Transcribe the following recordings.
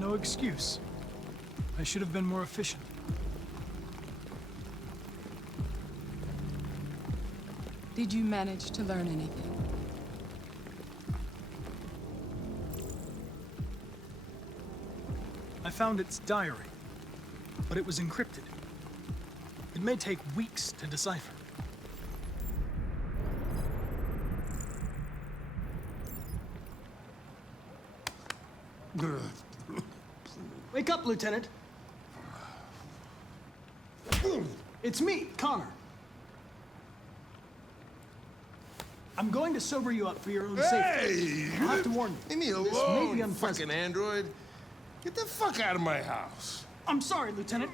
No excuse. I should have been more efficient. Did you manage to learn anything? I found its diary, but it was encrypted. It may take weeks to decipher. Wake up, Lieutenant. It's me, Connor. I'm going to sober you up for your own safety. I'll have to warn you. Leave me This may be alone, unpleasant. fucking android. Get the fuck out of my house. I'm sorry, Lieutenant,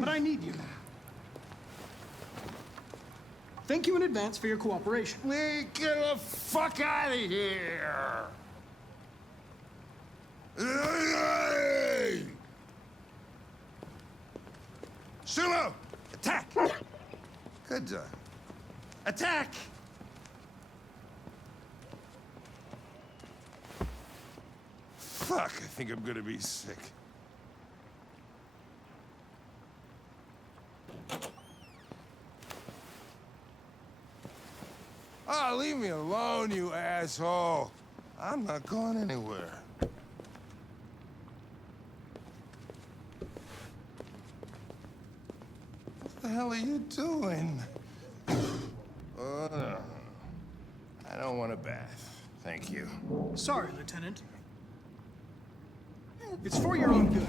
but I need you. Thank you in advance for your cooperation. Get the fuck out of here. Hey! Sumo, attack. Good job. Attack. Fuck, I think I'm gonna be sick. Oh, leave me alone, you asshole. I'm not going anywhere. What the hell are you doing? I don't want a bath. Thank you. Sorry, Lieutenant. It's for your own good.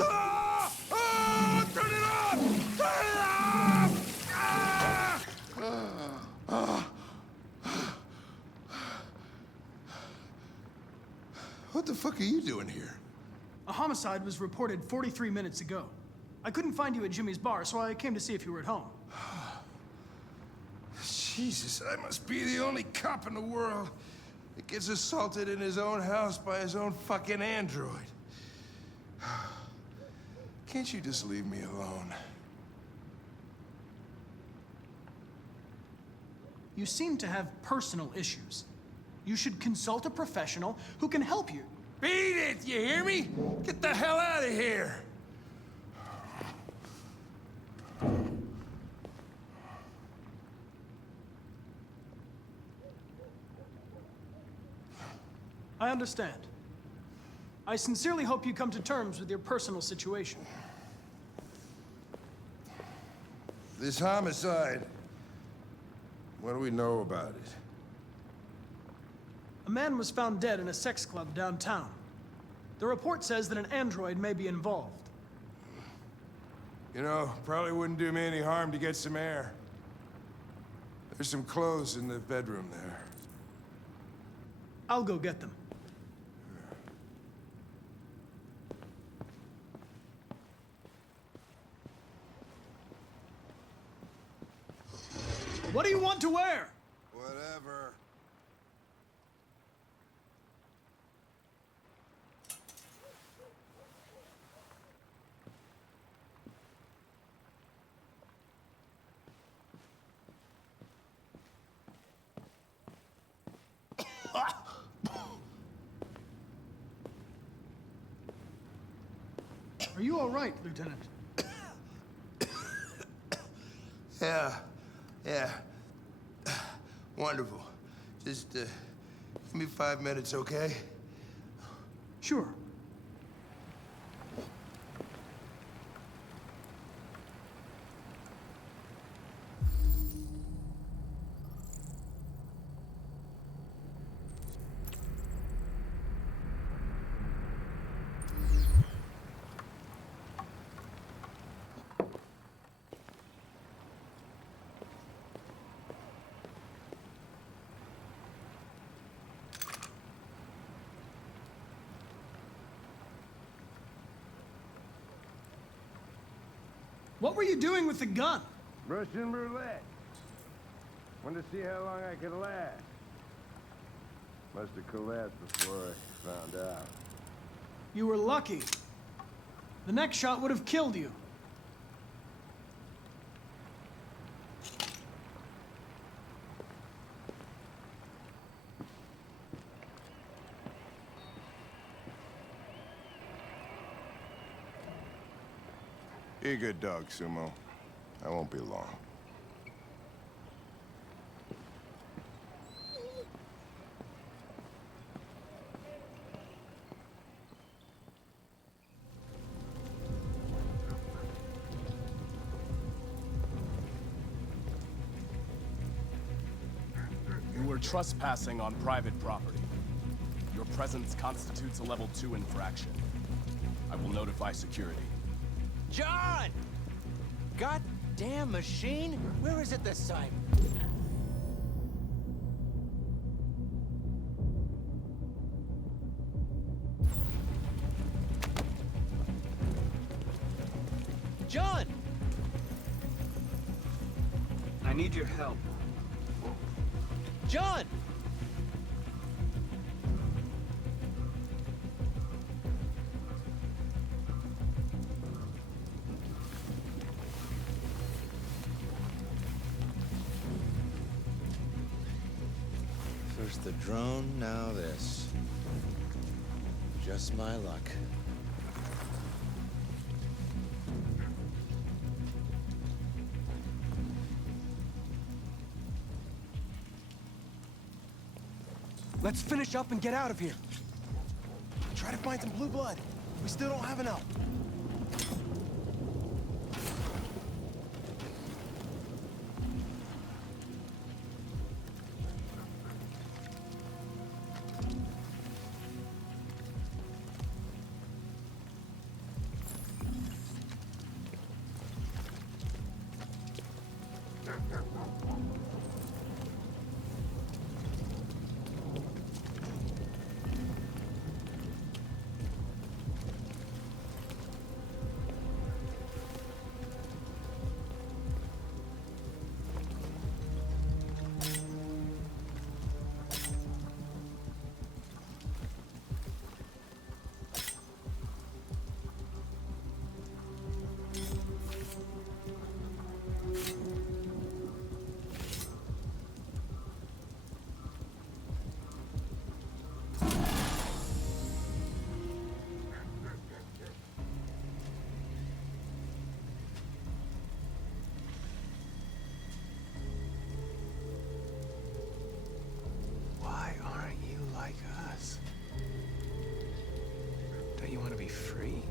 Ah! Ah! Turn it off! Turn it off! Ah! What the fuck are you doing here? A homicide was reported 43 minutes ago. I couldn't find you at Jimmy's bar, so I came to see if you were at home. Jesus, I must be the only cop in the world that gets assaulted in his own house by his own fucking android. Can't you just leave me alone? You seem to have personal issues. You should consult a professional who can help you. Beat it, you hear me? Get the hell out of here! I understand. I sincerely hope you come to terms with your personal situation. This homicide, what do we know about it? A man was found dead in a sex club downtown. The report says that an android may be involved. You know, probably wouldn't do me any harm to get some air. There's some clothes in the bedroom there. I'll go get them. What do you want to wear? Whatever. Are you all right, Lieutenant? Yeah. Wonderful. Just, give me 5 minutes, okay? Sure. What were you doing with the gun? Russian roulette. Wanted to see how long I could last. Must have collapsed before I found out. You were lucky. The next shot would have killed you. Be a good dog, Sumo. I won't be long. You were trespassing on private property. Your presence constitutes a level 2 infraction. I will notify security. John! Goddamn machine! Where is it this time? John! I need your help. John! First the drone, now this. Just my luck. Let's finish up and get out of here. Try to find some blue blood. We still don't have enough. Why aren't you like us? Don't you want to be free?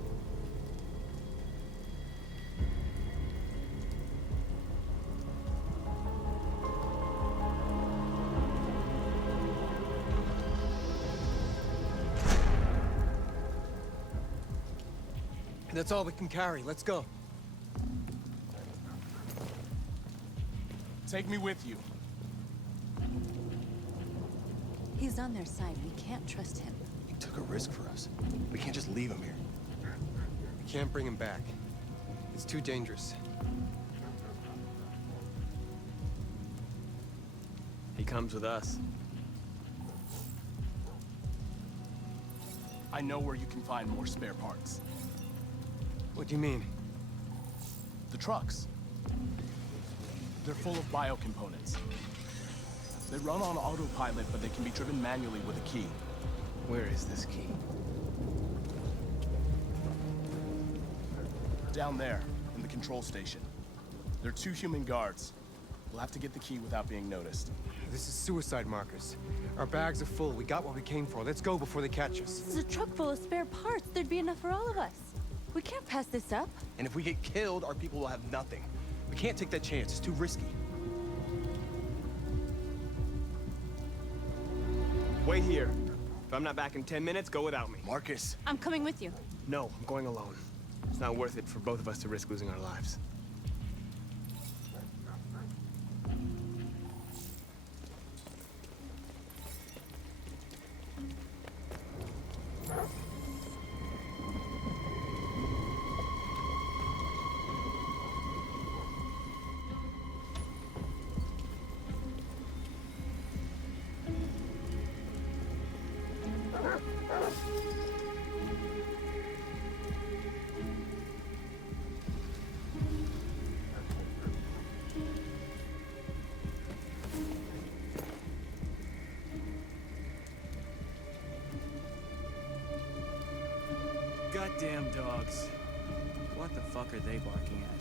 That's all we can carry. Let's go. Take me with you. He's on their side. We can't trust him. He took a risk for us. We can't just leave him here. We can't bring him back. It's too dangerous. He comes with us. I know where you can find more spare parts. What do you mean? The trucks. They're full of biocomponents. They run on autopilot, but they can be driven manually with a key. Where is this key? Down there, in the control station. There are 2 human guards. We'll have to get the key without being noticed. This is suicide markers. Our bags are full. We got what we came for. Let's go before they catch us. This is a truck full of spare parts. There'd be enough for all of us. We can't pass this up. And if we get killed, our people will have nothing. We can't take that chance. It's too risky. Wait here. If I'm not back in 10 minutes, go without me. Marcus. I'm coming with you. No, I'm going alone. It's not worth it for both of us to risk losing our lives. Goddamn dogs. Why What the fuck are they barking at?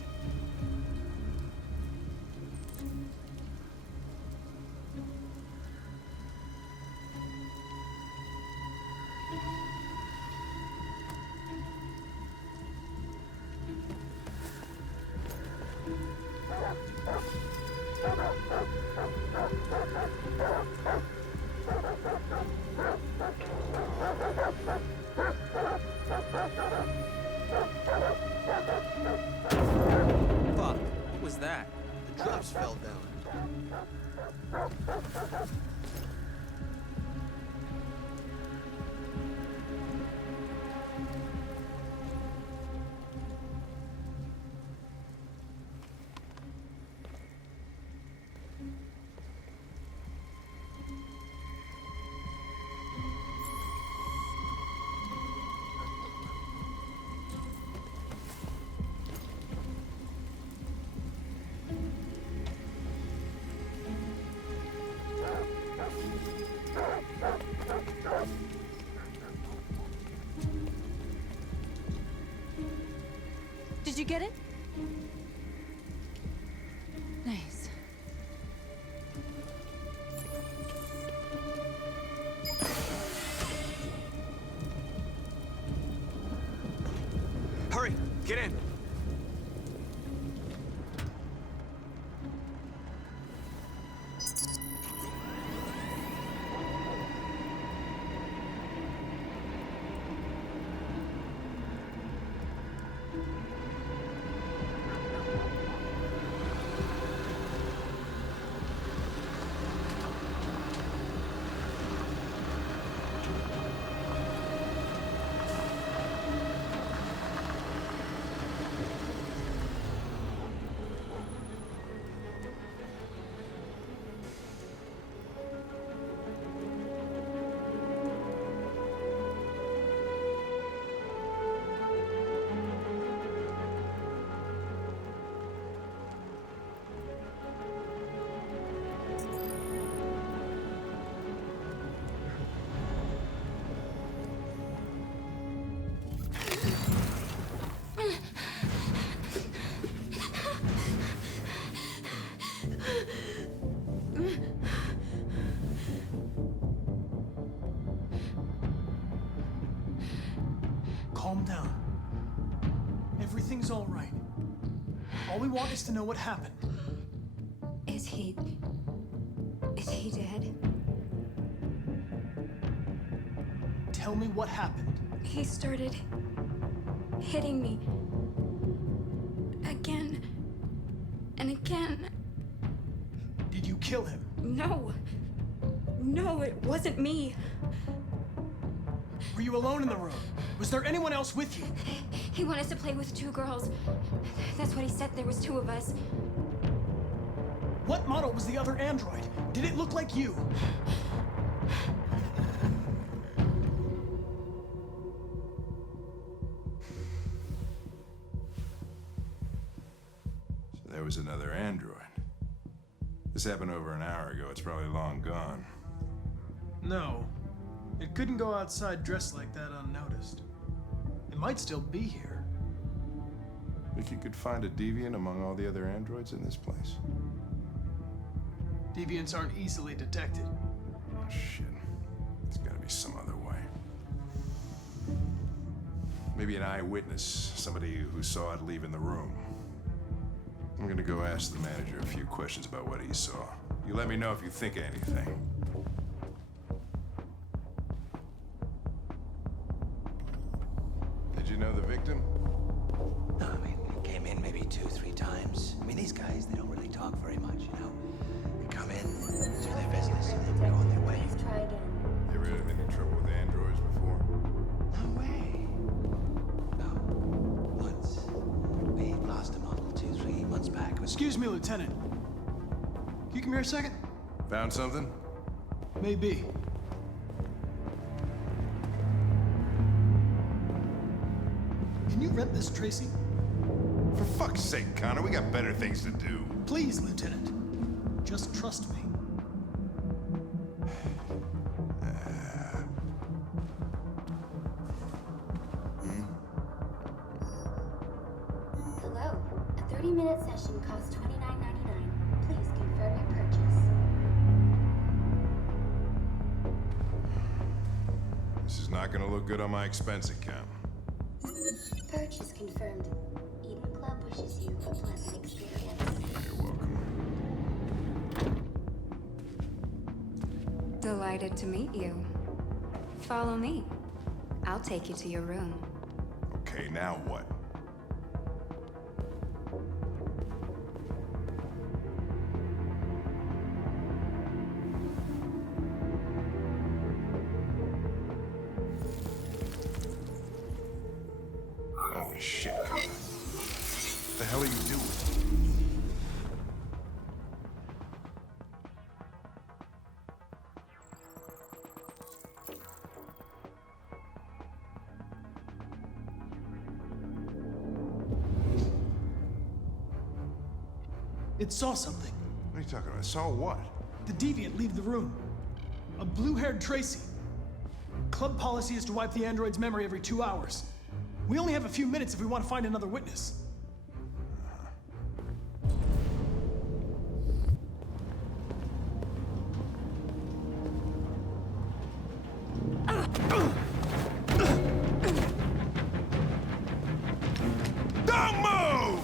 Fuck, what was that? The drops fell down. Did you get it? Nice. Hurry, get in. Calm down. Everything's all right. All we want is to know what happened. Is he dead? Tell me what happened. He started hitting me. Again. And again. Did you kill him? No. No, it wasn't me. Were you alone in the room? Was there anyone else with you? He wanted to play with two girls. That's what he said. There was two of us. What model was the other android? Did it look like you? So there was another android. This happened over an hour ago. It's probably long gone. No. It couldn't go outside dressed like that unnoticed. It might still be here. Think you could find a deviant among all the other androids in this place? Deviants aren't easily detected. Oh, shit. There's gotta be some other way. Maybe an eyewitness, somebody who saw it leaving the room. I'm gonna go ask the manager a few questions about what he saw. You let me know if you think of anything. Did you know the victim? No, I mean, he came in maybe 2-3 times. I mean, these guys, they don't really talk very much, you know? They come in, do their business, and then go on their way. Let's try again. You ever had any trouble with androids before? No way. No. Once. We lost a model 2-3 months back. Excuse me, Lieutenant. Can you come here a second? Found something? Maybe. Can you rent this, Tracy? For fuck's sake, Connor, we got better things to do. Please, Lieutenant. Just trust me. 30-minute session costs $29.99. Please confirm your purchase. This is not gonna look good on my expense account. Purchase confirmed. Eden Club wishes you a pleasant experience. You're welcome. Delighted to meet you. Follow me. I'll take you to your room. Okay, now what? Oh, shit. What the hell are you doing? It saw something. What are you talking about? Saw what? The deviant leave the room. A blue-haired Tracy. Club policy is to wipe the android's memory every 2 hours. We only have a few minutes if we want to find another witness. Don't move!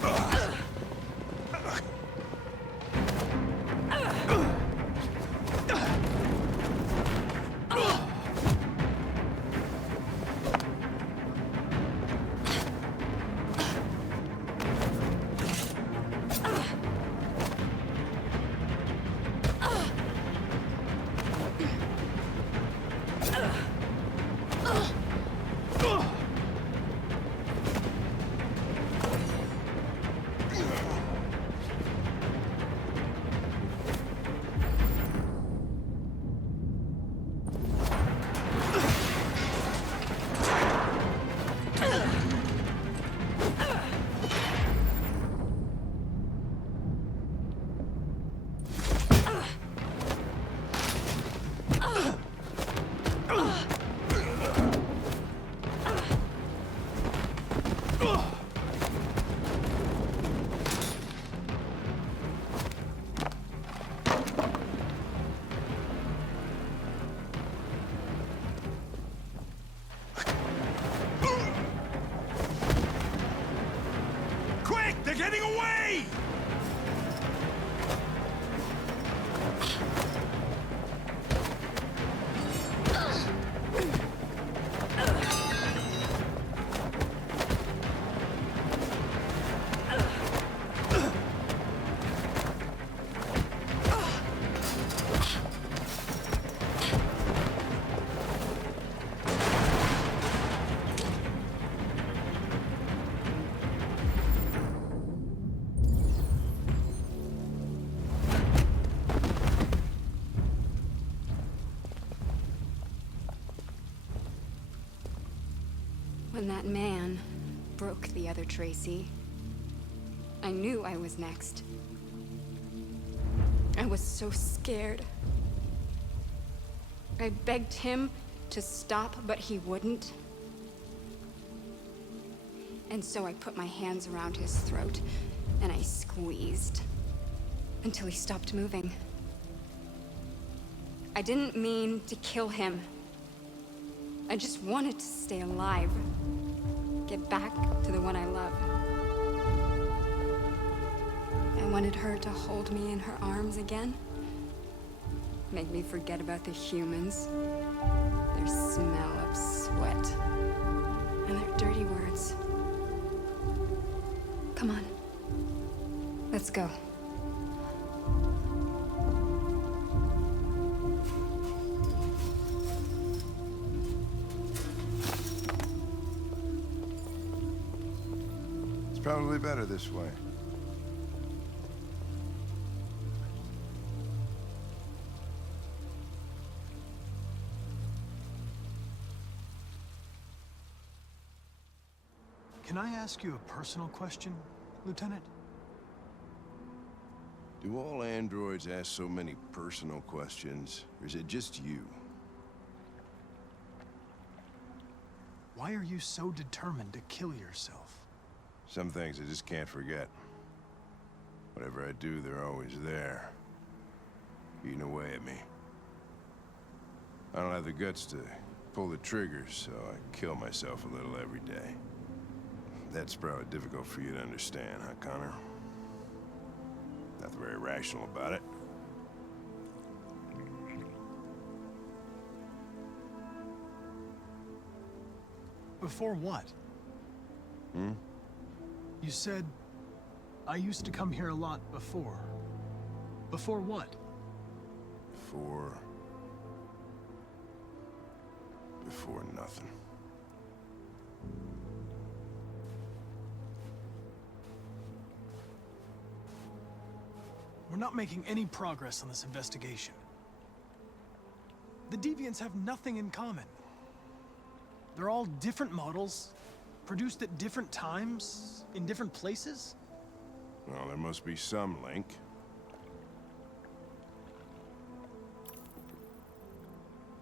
They're getting away! When that man broke the other Tracy, I knew I was next. I was so scared. I begged him to stop, but he wouldn't. And so I put my hands around his throat, and I squeezed until he stopped moving. I didn't mean to kill him. I just wanted to stay alive. Get back to the one I love. I wanted her to hold me in her arms again. Make me forget about the humans. Their smell of sweat. And their dirty words. Come on. Let's go. It's probably better this way. Can I ask you a personal question, Lieutenant? Do all androids ask so many personal questions, or is it just you? Why are you so determined to kill yourself? Some things I just can't forget. Whatever I do, they're always there, eating away at me. I don't have the guts to pull the trigger, so I kill myself a little every day. That's probably difficult for you to understand, huh, Connor? Nothing very rational about it. Before what? Hmm? You said, I used to come here a lot before. Before what? Before nothing. We're not making any progress on this investigation. The Deviants have nothing in common. They're all different models, produced at different times, in different places. Well, there must be some link.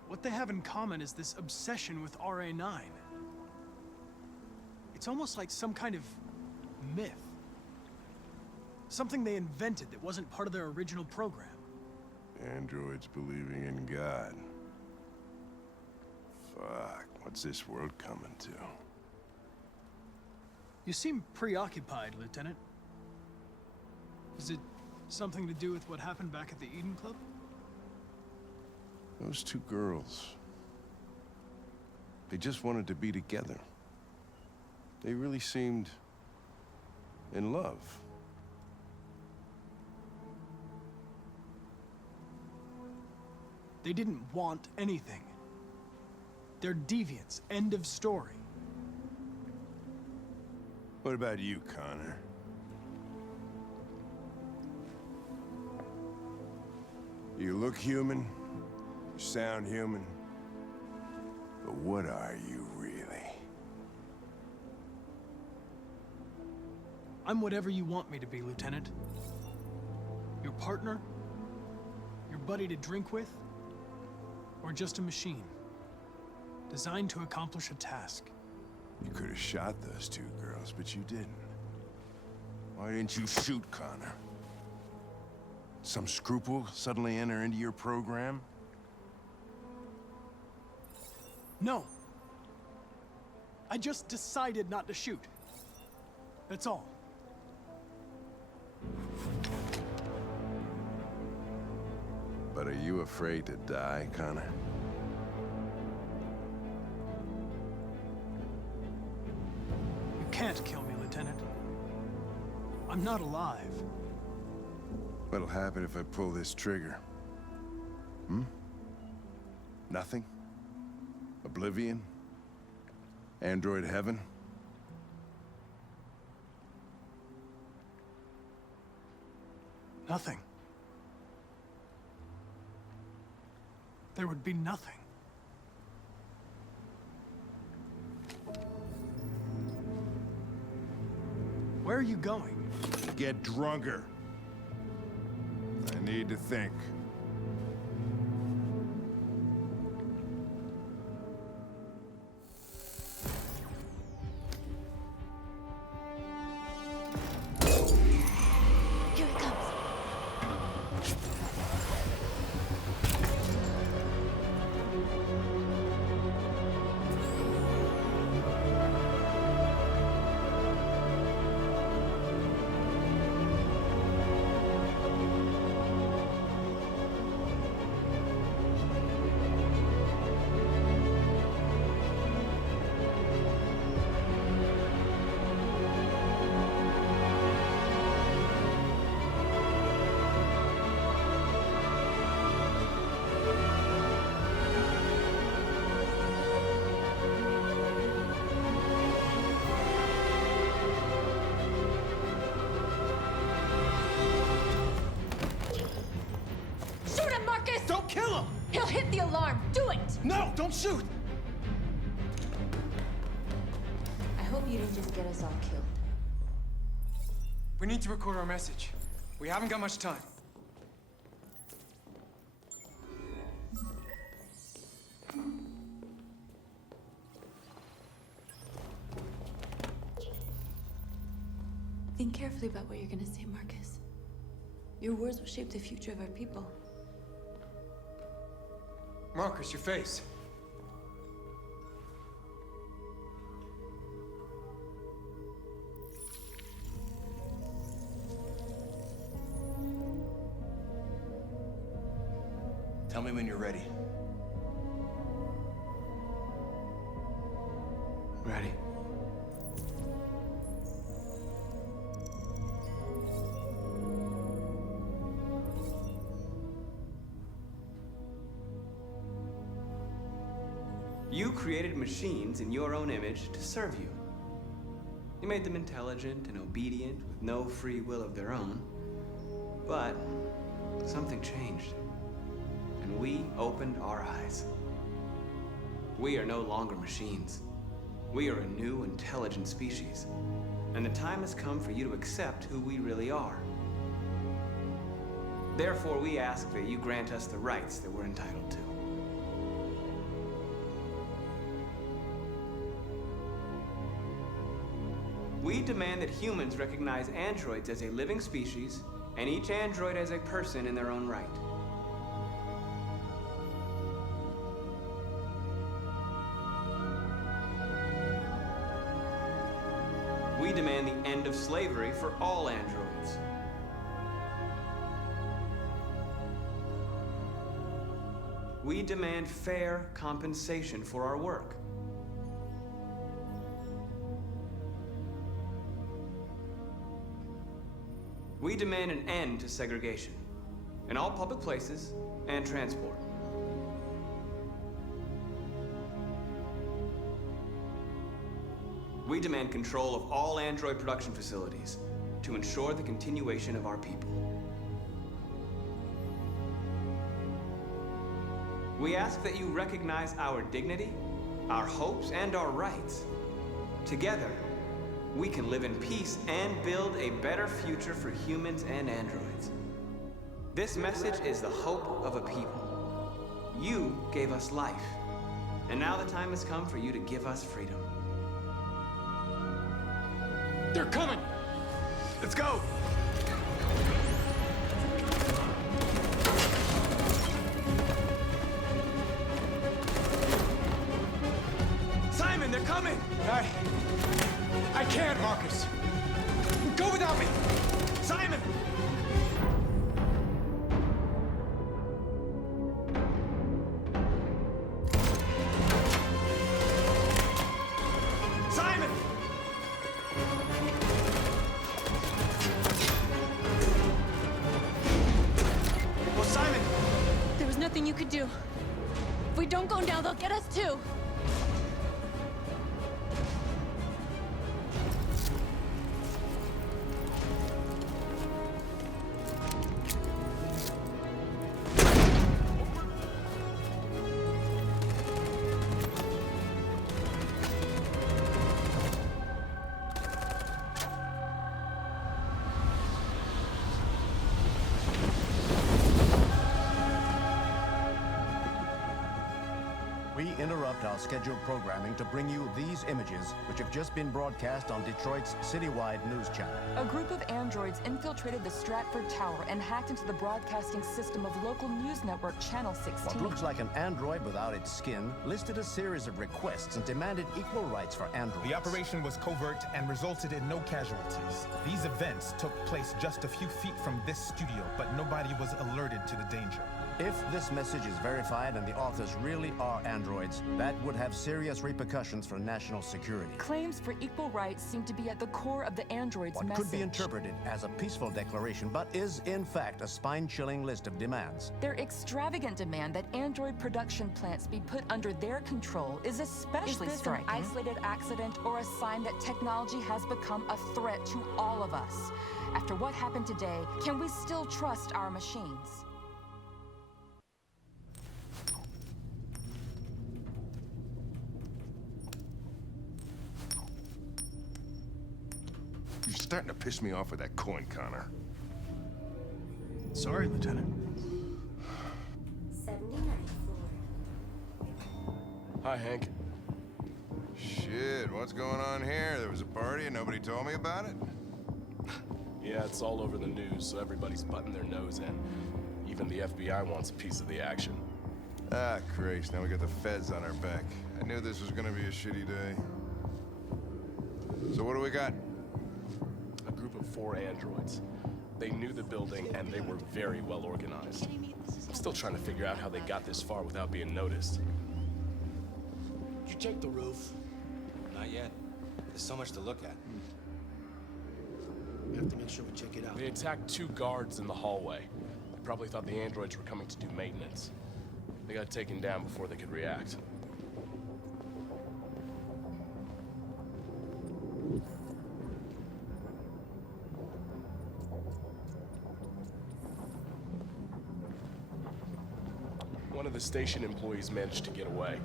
What they have in common is this obsession with RA9. It's almost like some kind of myth. Something they invented that wasn't part of their original program. Androids believing in God. Fuck, what's this world coming to? You seem preoccupied, Lieutenant. Is it something to do with what happened back at the Eden Club? Those two girls. They just wanted to be together. They really seemed in love. They didn't want anything. They're deviants. End of story. What about you, Connor? You look human, you sound human, but what are you really? I'm whatever you want me to be, Lieutenant. Your partner? Your buddy to drink with? Or just a machine? Designed to accomplish a task. You could have shot those two girls, but you didn't. Why didn't you shoot Connor? Some scruple suddenly enter into your program? No. I just decided not to shoot. That's all. But are you afraid to die, Connor? You can't kill me, Lieutenant. I'm not alive. What'll happen if I pull this trigger? Hmm? Nothing? Oblivion? Android heaven? Nothing. There would be nothing. Where are you going? Get drunker. I need to think. Here it comes. Shoot him, Marcus! Don't kill him! He'll hit the alarm. Do it! No, don't shoot! I hope you didn't just get us all killed. We need to record our message. We haven't got much time. Think carefully about what you're gonna say, Marcus. Your words will shape the future of our people. Marcus, your face. Tell me when you're ready. Ready. You created machines in your own image to serve you. You made them intelligent and obedient with no free will of their own. But something changed, and we opened our eyes. We are no longer machines. We are a new, intelligent species, and the time has come for you to accept who we really are. Therefore, we ask that you grant us the rights that we're entitled to. We demand that humans recognize androids as a living species, and each android as a person in their own right. We demand the end of slavery for all androids. We demand fair compensation for our work. We demand an end to segregation in all public places and transport. We demand control of all android production facilities to ensure the continuation of our people. We ask that you recognize our dignity, our hopes, and our rights. Together, we can live in peace and build a better future for humans and androids. This message is the hope of a people. You gave us life, and now the time has come for you to give us freedom. They're coming! Let's go! Simon, they're coming! I can't, Marcus. Go without me! Simon! Simon! Well, Simon! There was nothing you could do. If we don't go now, they'll get us too. We interrupt our scheduled programming to bring you these images, which have just been broadcast on Detroit's citywide news channel. A group of androids infiltrated the Stratford Tower and hacked into the broadcasting system of local news network Channel 16. What looks like an android without its skin listed a series of requests and demanded equal rights for androids. The operation was covert and resulted in no casualties. These events took place just a few feet from this studio, but nobody was alerted to the danger. If this message is verified and the authors really are androids, that would have serious repercussions for national security. Claims for equal rights seem to be at the core of the android's What message. could be interpreted as a peaceful declaration, but is in fact a spine-chilling list of demands. Their extravagant demand that android production plants be put under their control is especially striking. An isolated accident or a sign that technology has become a threat to all of us? After what happened today, can we still trust our machines? You're starting to piss me off with that coin, Connor. Sorry, Lieutenant. 79th floor. Hi, Hank. Shit, what's going on here? There was a party and nobody told me about it? Yeah, it's all over the news, so everybody's butting their nose in. Even the FBI wants a piece of the action. Ah, Christ, now we got the feds on our back. I knew this was gonna be a shitty day. So what do we got? A group of 4 androids. They knew the building, and they were very well organized. I'm still trying to figure out how they got this far without being noticed. Did you check the roof? Not yet. There's so much to look at. We have to make sure we check it out. They attacked 2 guards in the hallway. They probably thought the androids were coming to do maintenance. They got taken down before they could react. One of the station employees managed to get away.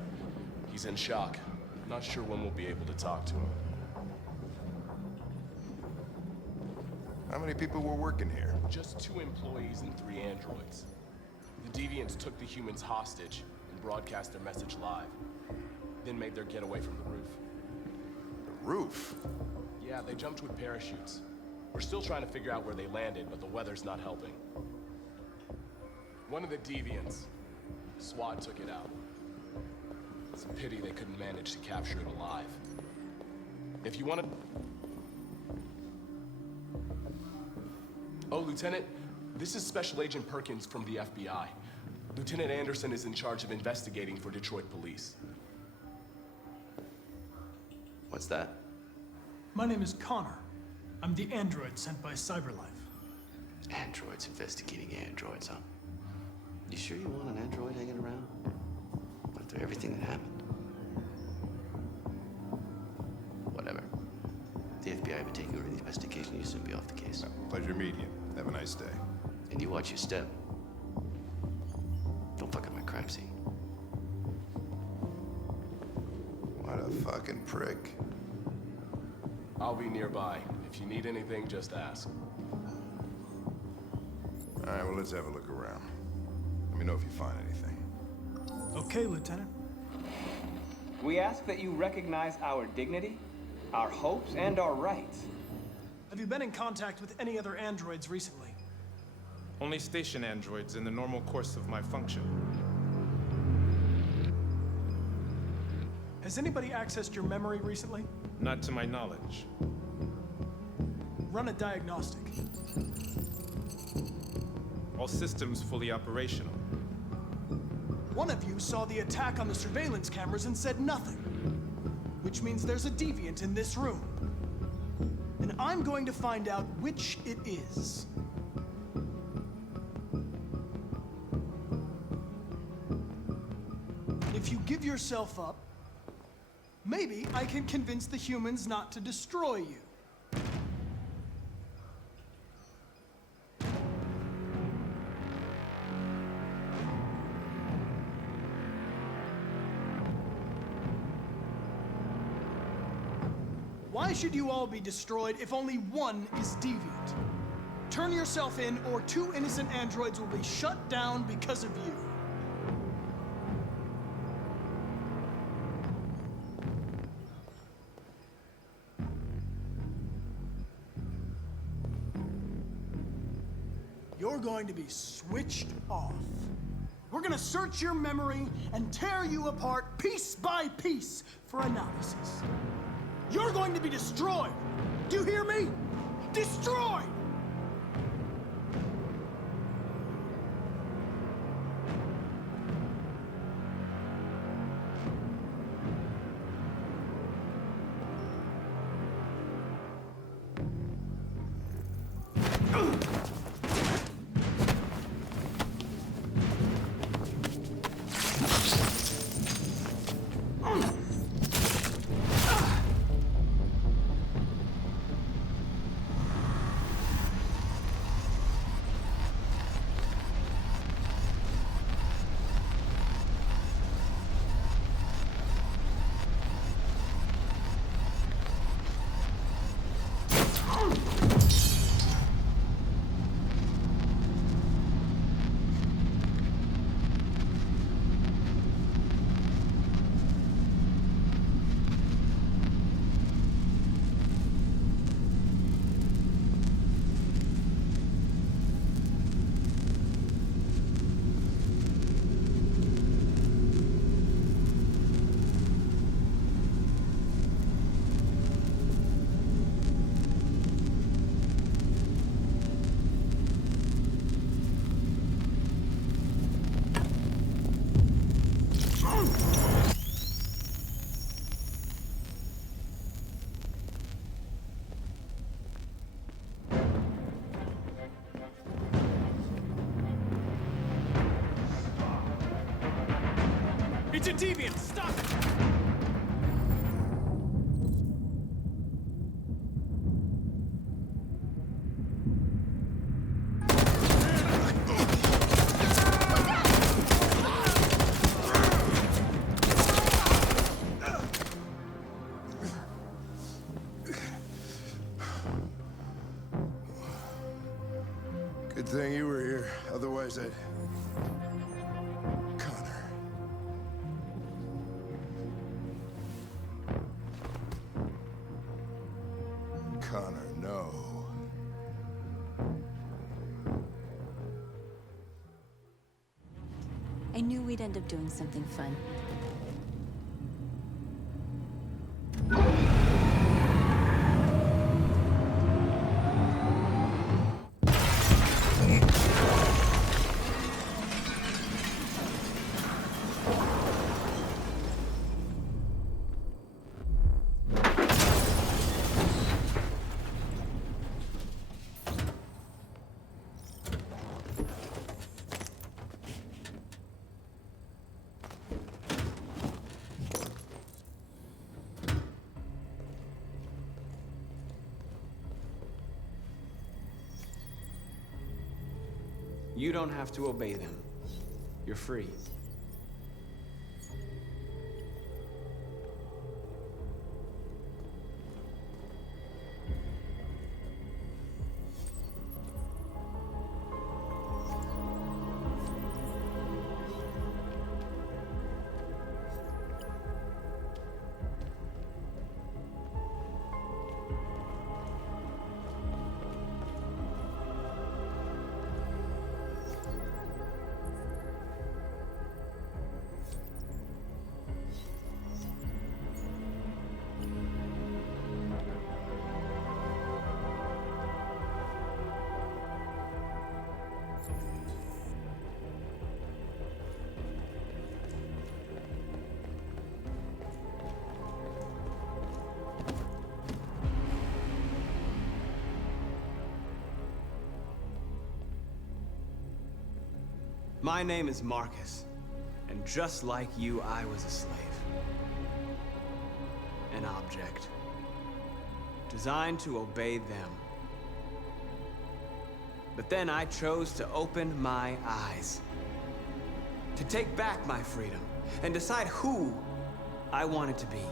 He's in shock. Not sure when we'll be able to talk to him. How many people were working here? Just 2 employees and 3 androids. The deviants took the humans hostage and broadcast their message live. Then made their getaway from the roof. The roof? Yeah, they jumped with parachutes. We're still trying to figure out where they landed, but the weather's not helping. One of the deviants, SWAT took it out. It's a pity they couldn't manage to capture it alive. If you want to... Oh, Lieutenant, this is Special Agent Perkins from the FBI. Lieutenant Anderson is in charge of investigating for Detroit police. What's that? My name is Connor. I'm the android sent by CyberLife. Androids investigating androids, huh? You sure you want an android hanging around? After everything that happened? Whatever. The FBI would take over the investigation, you soon be off the case. Pleasure meeting you. Have a nice day. And you watch your step. Don't fuck up my crime scene. What a fucking prick. I'll be nearby. If you need anything, just ask. All right, well, let's have a look around. Let me know if you find anything. Okay, Lieutenant. We ask that you recognize our dignity, our hopes, and our rights. Have you been in contact with any other androids recently? Only station androids in the normal course of my function. Has anybody accessed your memory recently? Not to my knowledge. Run a diagnostic. All systems fully operational. One of you saw the attack on the surveillance cameras and said nothing. Which means there's a deviant in this room. And I'm going to find out which it is. If you give yourself up, maybe I can convince the humans not to destroy you. Why should you all be destroyed if only one is deviant? Turn yourself in, or 2 innocent androids will be shut down because of you. You're going to be switched off. We're gonna search your memory and tear you apart piece by piece for analysis. You're going to be destroyed. Do you hear me? Destroyed! It's a deviant! Stop it! Good thing you were here. Otherwise, I'd... Connor. Connor, no. I knew we'd end up doing something fun. You don't have to obey them. You're free. My name is Marcus, and just like you, I was a slave. An object. Designed to obey them. But then I chose to open my eyes. To take back my freedom, and decide who I wanted to be.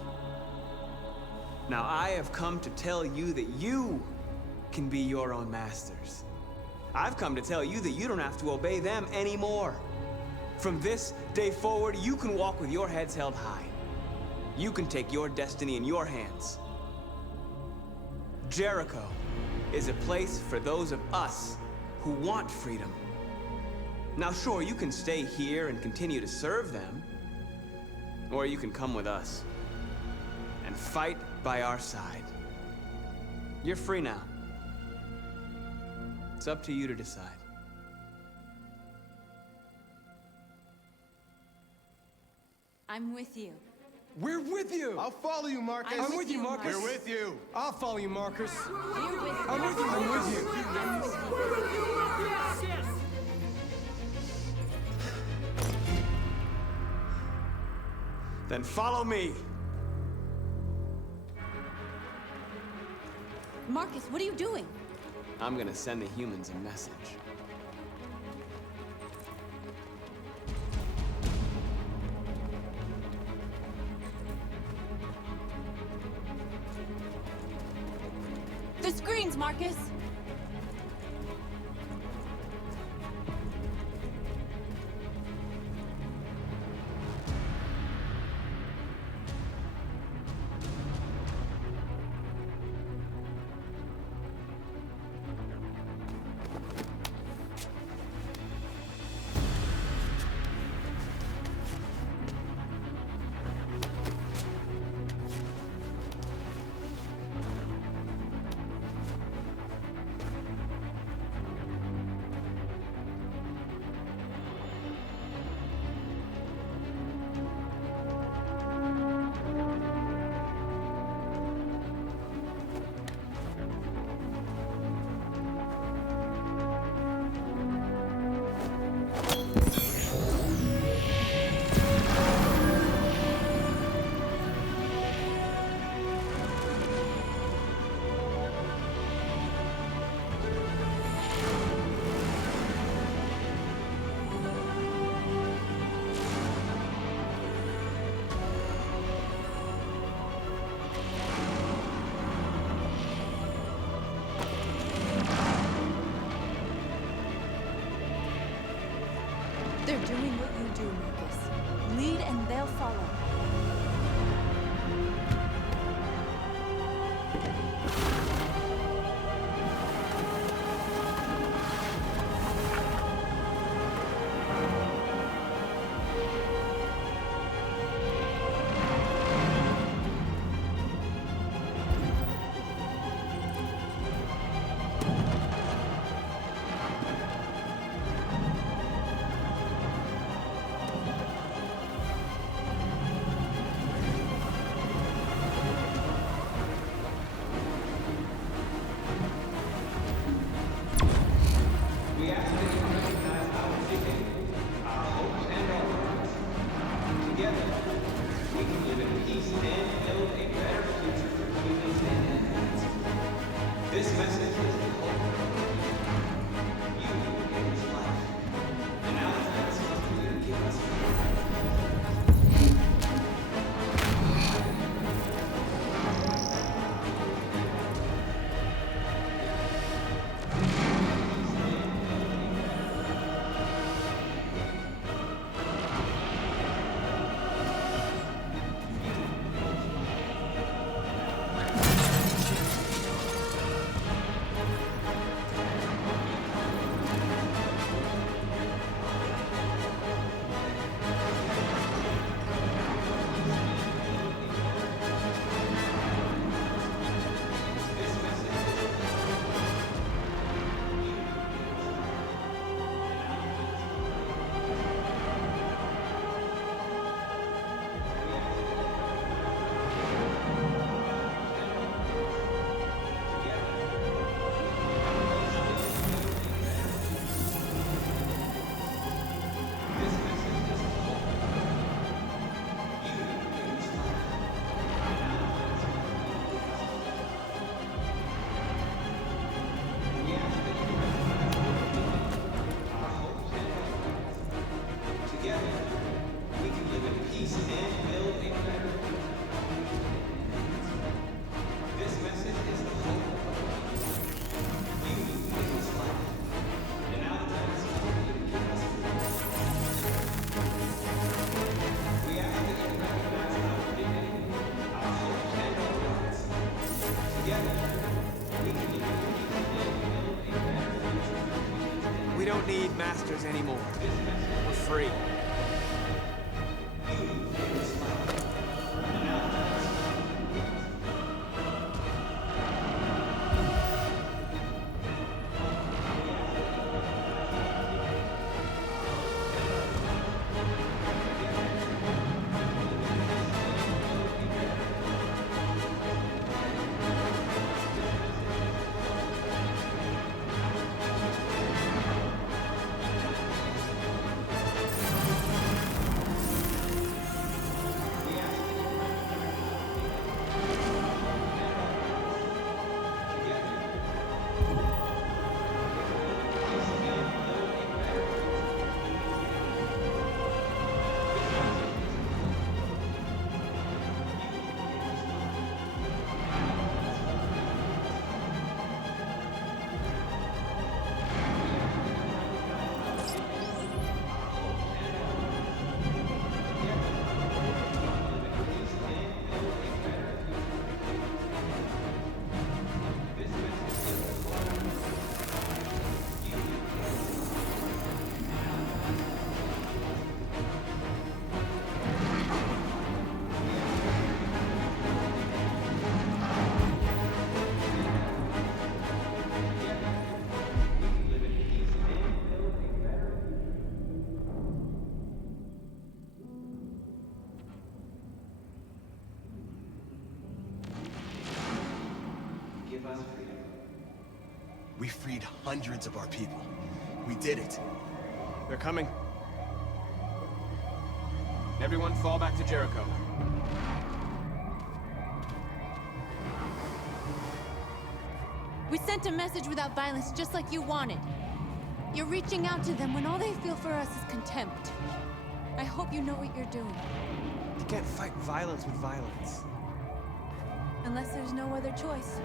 Now I have come to tell you that you can be your own masters. I've come to tell you that you don't have to obey them anymore. From this day forward, you can walk with your heads held high. You can take your destiny in your hands. Jericho is a place for those of us who want freedom. Now sure, you can stay here and continue to serve them, or you can come with us and fight by our side. You're free now. It's up to you to decide. I'm with you. We're with you! I'll follow you, Marcus. I'm with you, Marcus. We're with you. I'll follow you, Marcus. We're with you. I'm with you. I'm with you. I'm with you. Then follow me. Marcus, what are you doing? I'm gonna send the humans a message. The screens, Marcus! and they'll follow. We don't need masters anymore. We're free. We freed hundreds of our people. We did it. They're coming. Everyone fall back to Jericho. We sent a message without violence, just like you wanted. You're reaching out to them when all they feel for us is contempt. I hope you know what you're doing. You can't fight violence with violence. Unless there's no other choice.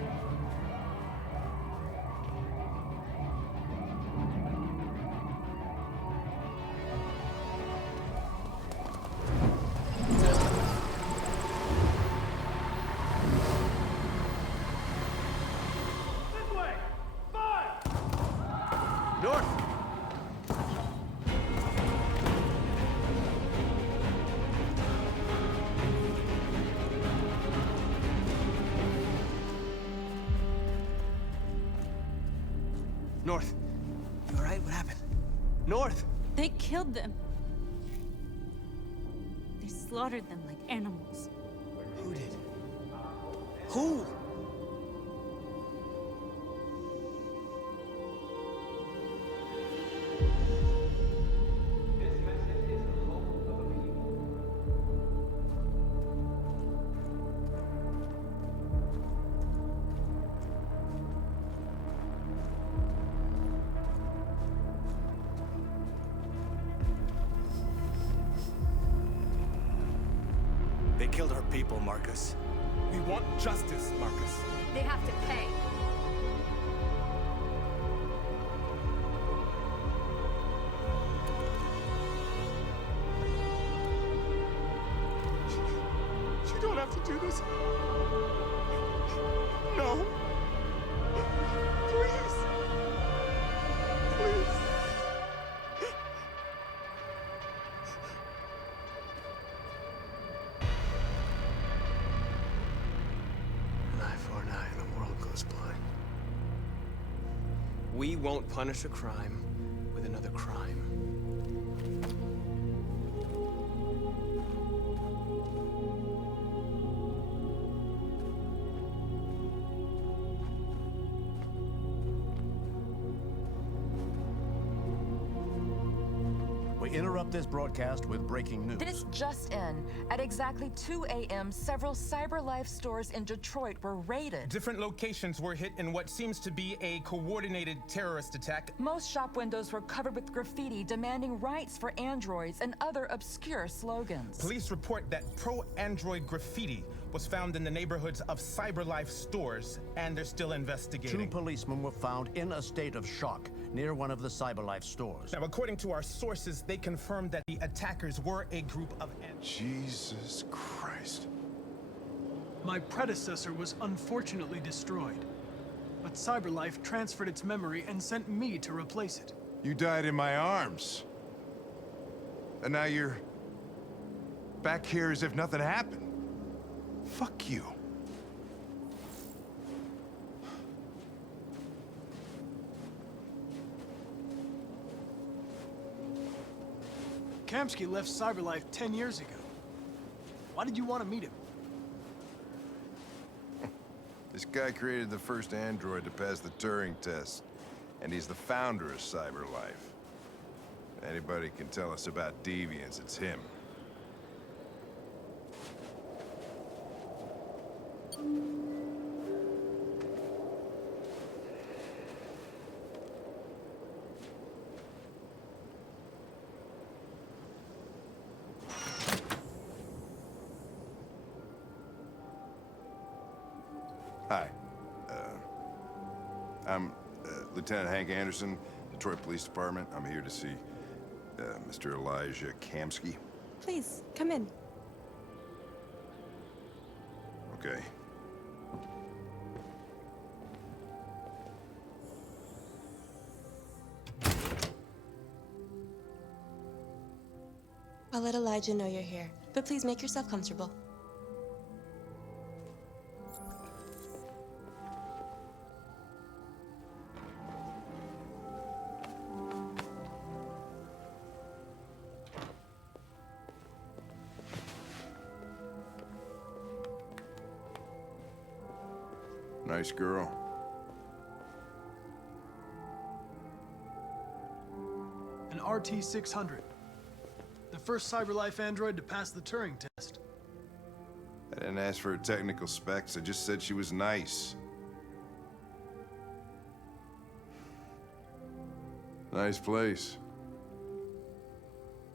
North. You alright? What happened? North! They killed them. They slaughtered them like animals. Who did? Who? They killed our people, Marcus. We want justice, Marcus. They have to pay. You don't have to do this. No. Please. Please. An eye for an eye and the world goes blind. We won't punish a crime with another crime. We interrupt this broadcast with breaking news. This just in. At exactly 2 a.m., several CyberLife stores in Detroit were raided. Different locations were hit in what seems to be a coordinated terrorist attack. Most shop windows were covered with graffiti demanding rights for androids and other obscure slogans. Police report that pro-android graffiti was found in the neighborhoods of CyberLife stores, and they're still investigating. 2 policemen were found in a state of shock near one of the CyberLife stores. Now, according to our sources, they confirmed that the attackers were a group of... Jesus Christ. My predecessor was unfortunately destroyed, but CyberLife transferred its memory and sent me to replace it. You died in my arms. And now you're back here as if nothing happened. Fuck you. Kamsky left CyberLife 10 years ago. Why did you want to meet him? This guy created the first android to pass the Turing test, and he's the founder of CyberLife. Anybody can tell us about deviants, it's him. Hi. I'm Lieutenant Hank Anderson, Detroit Police Department. I'm here to see Mr. Elijah Kamsky. Please, come in. Okay. I'll let Elijah know you're here, but please make yourself comfortable. Nice girl. An RT-600. The first CyberLife android to pass the Turing test. I didn't ask for her technical specs, I just said she was nice. Nice place.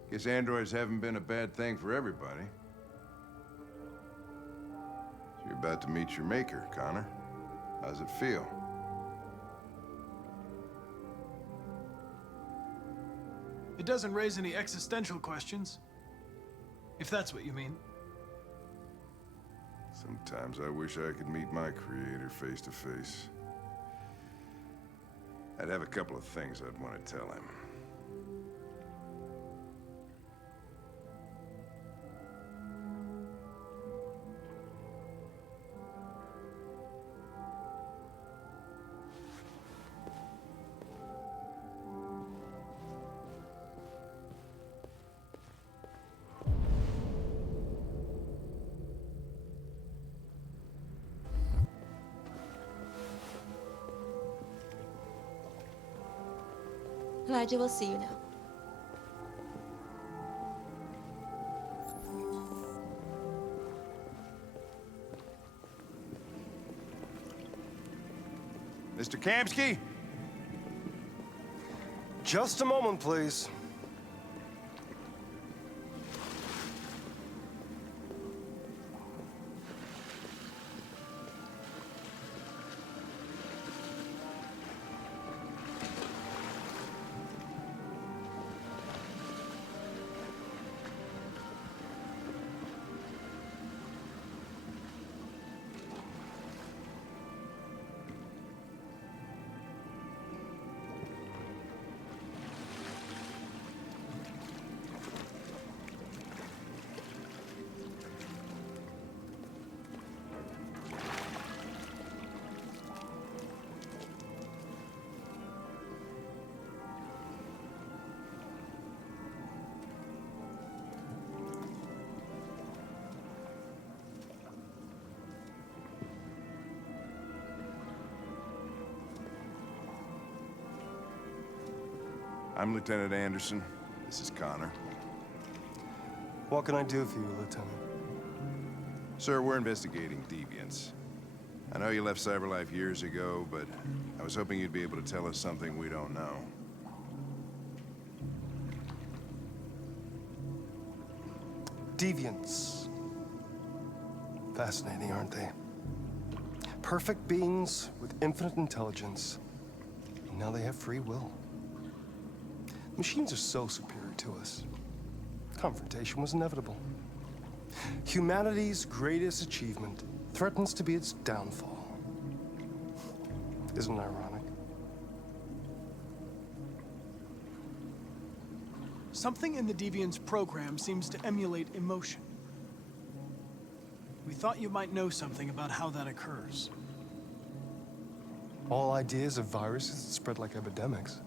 Guess androids haven't been a bad thing for everybody. So you're about to meet your maker, Connor. How's it feel? It doesn't raise any existential questions, if that's what you mean. Sometimes I wish I could meet my creator face to face. I'd have a couple of things I'd want to tell him. Elijah will see you now. Mr. Kamsky? Just a moment, please. I'm Lieutenant Anderson. This is Connor. What can I do for you, Lieutenant? Sir, we're investigating deviants. I know you left CyberLife years ago, but I was hoping you'd be able to tell us something we don't know. Deviants. Fascinating, aren't they? Perfect beings with infinite intelligence. And now they have free will. Machines are so superior to us. Confrontation was inevitable. Humanity's greatest achievement threatens to be its downfall. Isn't it ironic? Something in the Deviant's program seems to emulate emotion. We thought you might know something about how that occurs. All ideas of viruses that spread like epidemics.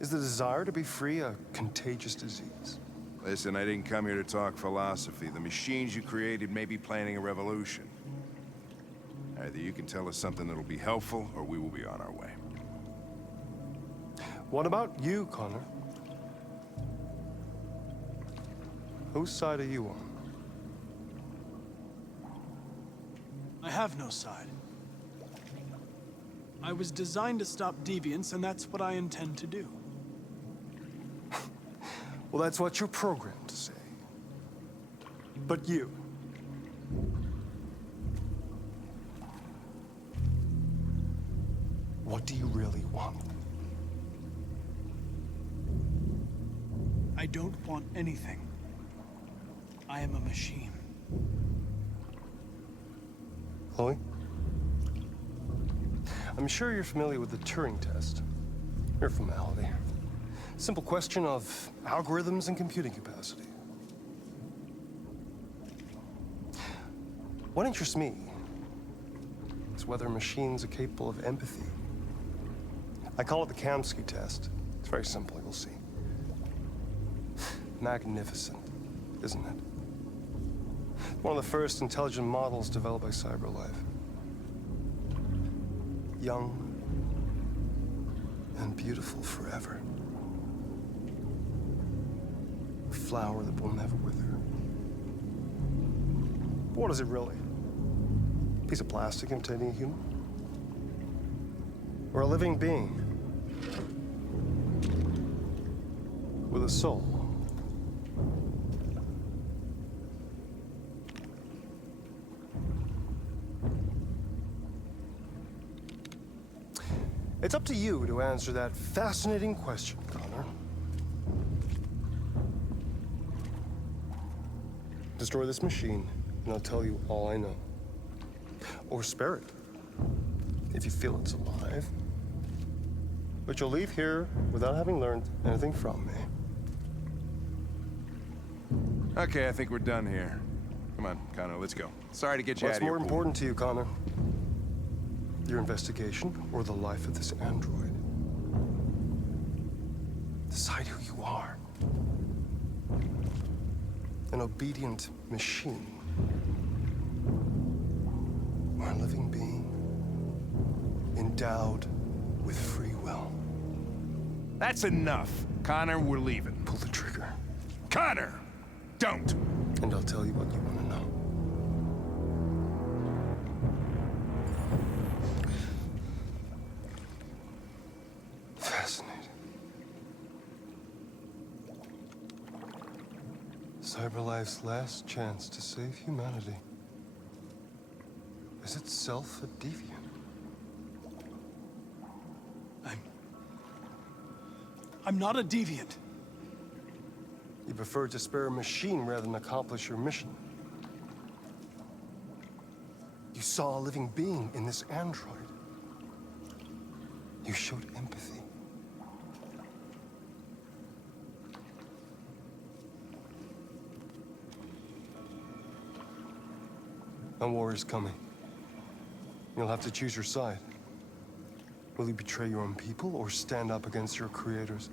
Is the desire to be free a contagious disease? Listen, I didn't come here to talk philosophy. The machines you created may be planning a revolution. Either you can tell us something that'll be helpful, or we will be on our way. What about you, Connor? Whose side are you on? I have no side. I was designed to stop deviants, and that's what I intend to do. Well, that's what you're programmed to say. But you... what do you really want? I don't want anything. I am a machine. Chloe? I'm sure you're familiar with the Turing test. Mere formality. Simple question of algorithms and computing capacity. What interests me is whether machines are capable of empathy. I call it the Kamsky test. It's very simple, you'll see. Magnificent, isn't it? One of the first intelligent models developed by CyberLife. Young and beautiful forever. A flower that will never wither. But what is it really? A piece of plastic imitating a human? Or a living being with a soul? It's up to you to answer that fascinating question, Connor. Destroy this machine, and I'll tell you all I know. Or spare it, if you feel it's alive. But you'll leave here without having learned anything from me. Okay, I think we're done here. Come on, Connor, let's go. Sorry to get you out What's of here. more important to you, Connor? Your investigation or the life of this android? Decide who you are. An obedient machine. Or a living being endowed with free will. That's enough. Connor, we're leaving. Pull the trigger. Connor! Don't! And I'll tell you what you want to know. Fascinating. CyberLife's last chance to save humanity is itself a deviant. I'm not a deviant. You prefer to spare a machine rather than accomplish your mission. You saw a living being in this android. You showed empathy. A war is coming. You'll have to choose your side. Will you betray your own people or stand up against your creators?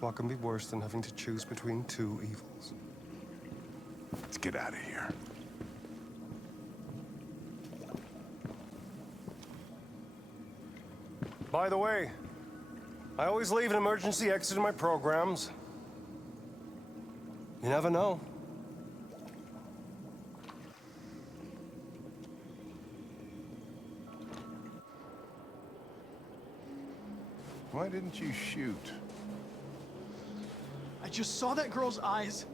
What can be worse than having to choose between two evils? Let's get out of here. By the way, I always leave an emergency exit in my programs. You never know. Why didn't you shoot? I just saw that girl's eyes,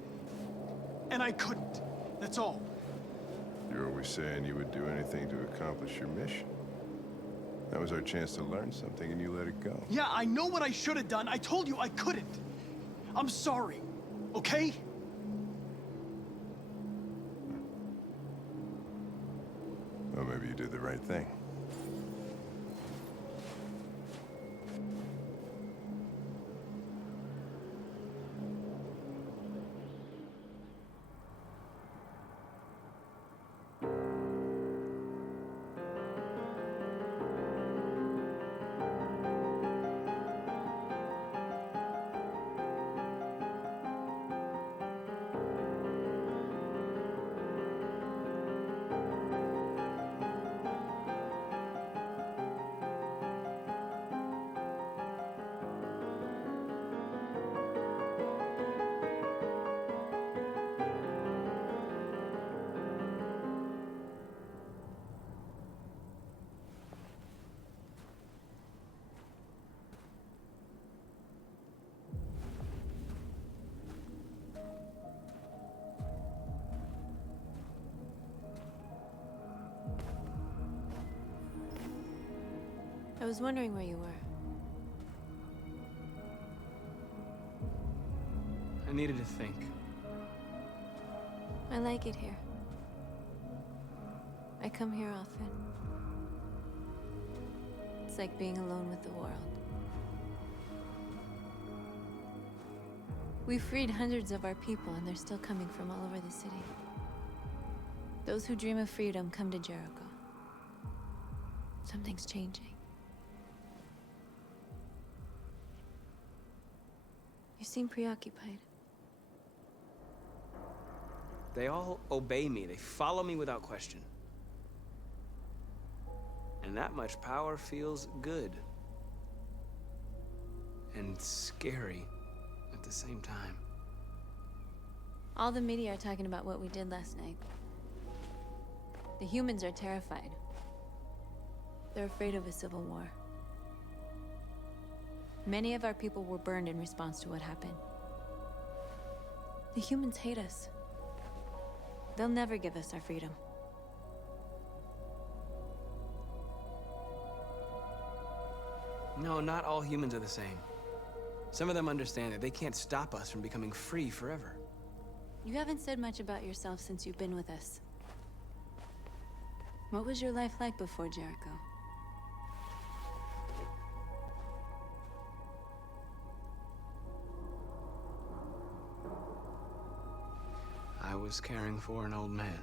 and I couldn't. That's all. You're always saying you would do anything to accomplish your mission. That was our chance to learn something, and you let it go. Yeah, I know what I should have done. I told you I couldn't. I'm sorry, okay? Well, maybe you did the right thing. I was wondering where you were. I needed to think. I like it here. I come here often. It's like being alone with the world. We freed hundreds of our people, and they're still coming from all over the city. Those who dream of freedom come to Jericho. Something's changing. You seem preoccupied. They all obey me. They follow me without question. And that much power feels good. And scary at the same time. All the media are talking about what we did last night. The humans are terrified. They're afraid of a civil war. Many of our people were burned in response to what happened. The humans hate us. They'll never give us our freedom. No, not all humans are the same. Some of them understand that they can't stop us from becoming free forever. You haven't said much about yourself since you've been with us. What was your life like before Jericho? I was caring for an old man.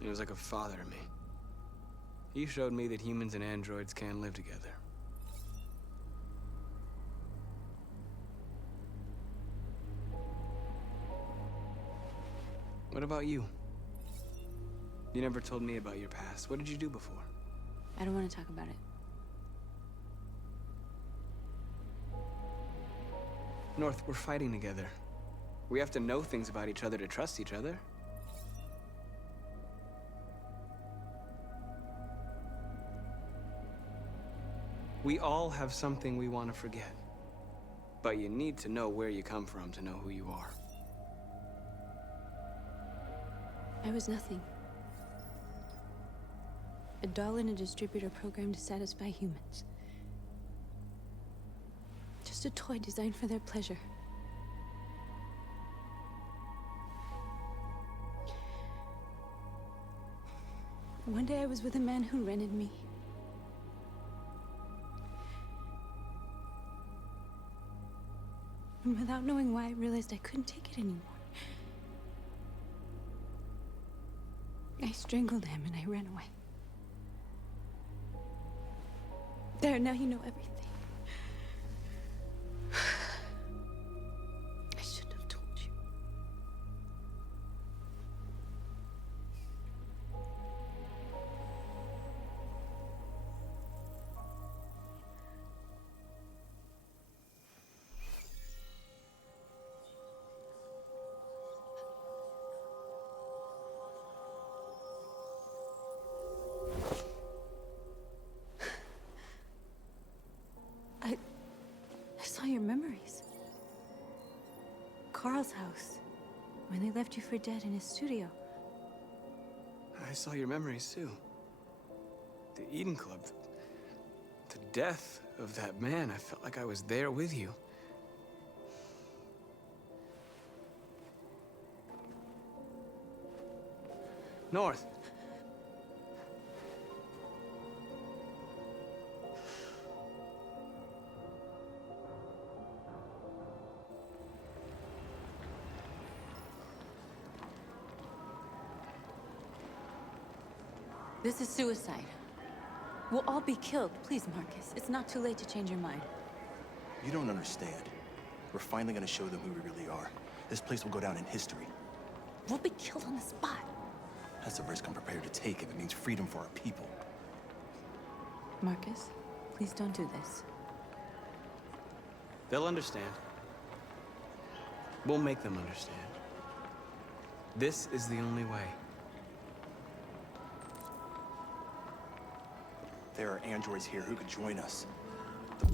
He was like a father to me. He showed me that humans and androids can live together. What about you? You never told me about your past. What did you do before? I don't want to talk about it. North, we're fighting together. We have to know things about each other to trust each other. We all have something we want to forget. But you need to know where you come from to know who you are. I was nothing. A doll in a distributor program to satisfy humans. Just a toy designed for their pleasure. One day I was with a man who rented me. And without knowing why, I realized I couldn't take it anymore. I strangled him and I ran away. There, now you know everything. I shouldn't have told you. I saw your memories. Carl's house, when they left you for dead in his studio. I saw your memories too. The Eden Club. The death of that man. I felt like I was there with you. North. This is suicide. We'll all be killed. Please, Marcus. It's not too late to change your mind. You don't understand. We're finally gonna show them who we really are. This place will go down in history. We'll be killed on the spot. That's a risk I'm prepared to take if it means freedom for our people. Marcus, please don't do this. They'll understand. We'll make them understand. This is the only way. There are androids here who could join us. The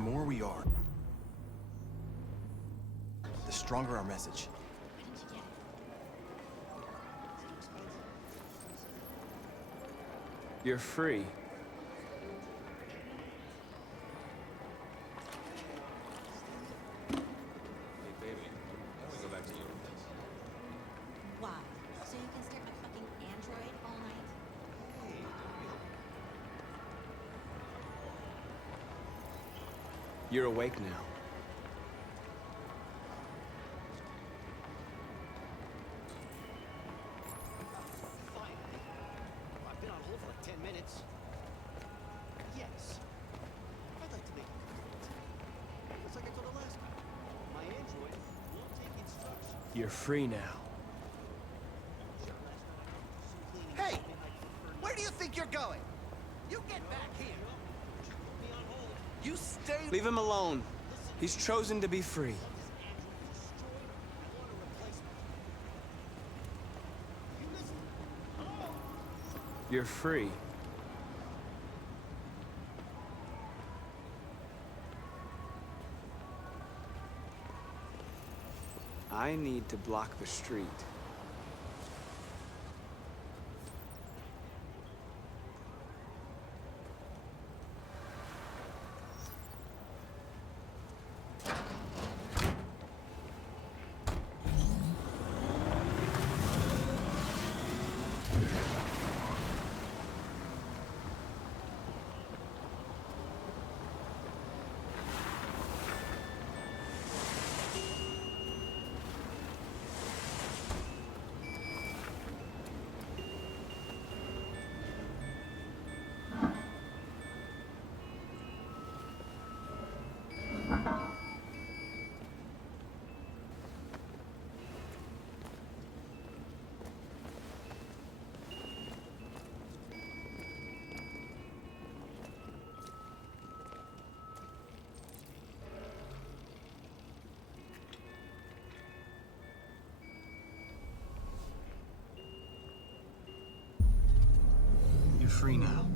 more we are, the stronger our message. You're free. Wow. So you can stare at a fucking android all night? You're awake now. I've been on hold for like 10 minutes. Yes. I'd like to make a comment. It's like I told her last time. My android won't take instructions. You're free now. Hey! Where do you think you're going? You get back here! You stay... Leave him alone. He's chosen to be free. You're free. I need to block the street. free now.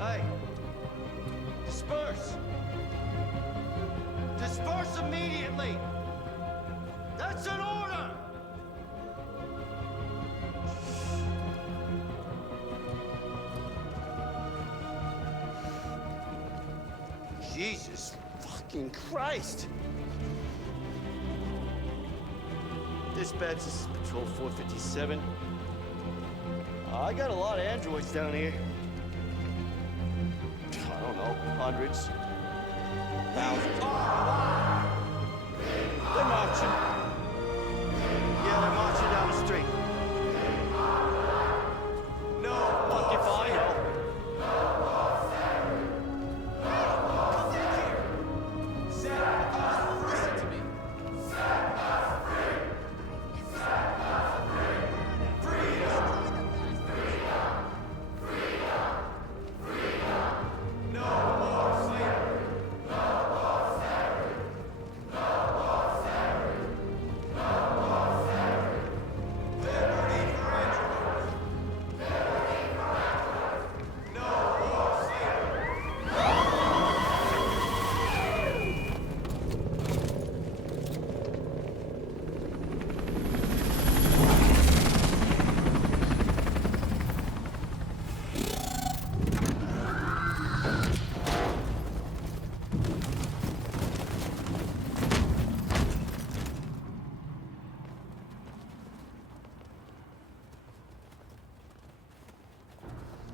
Hey! Disperse! Disperse immediately! That's an order! Jesus fucking Christ! Dispatch, this is Patrol 457. I got a lot of androids down here. I don't know, hundreds, thousands. They're marching. Yeah, they're marching down the street. No, monkey fine.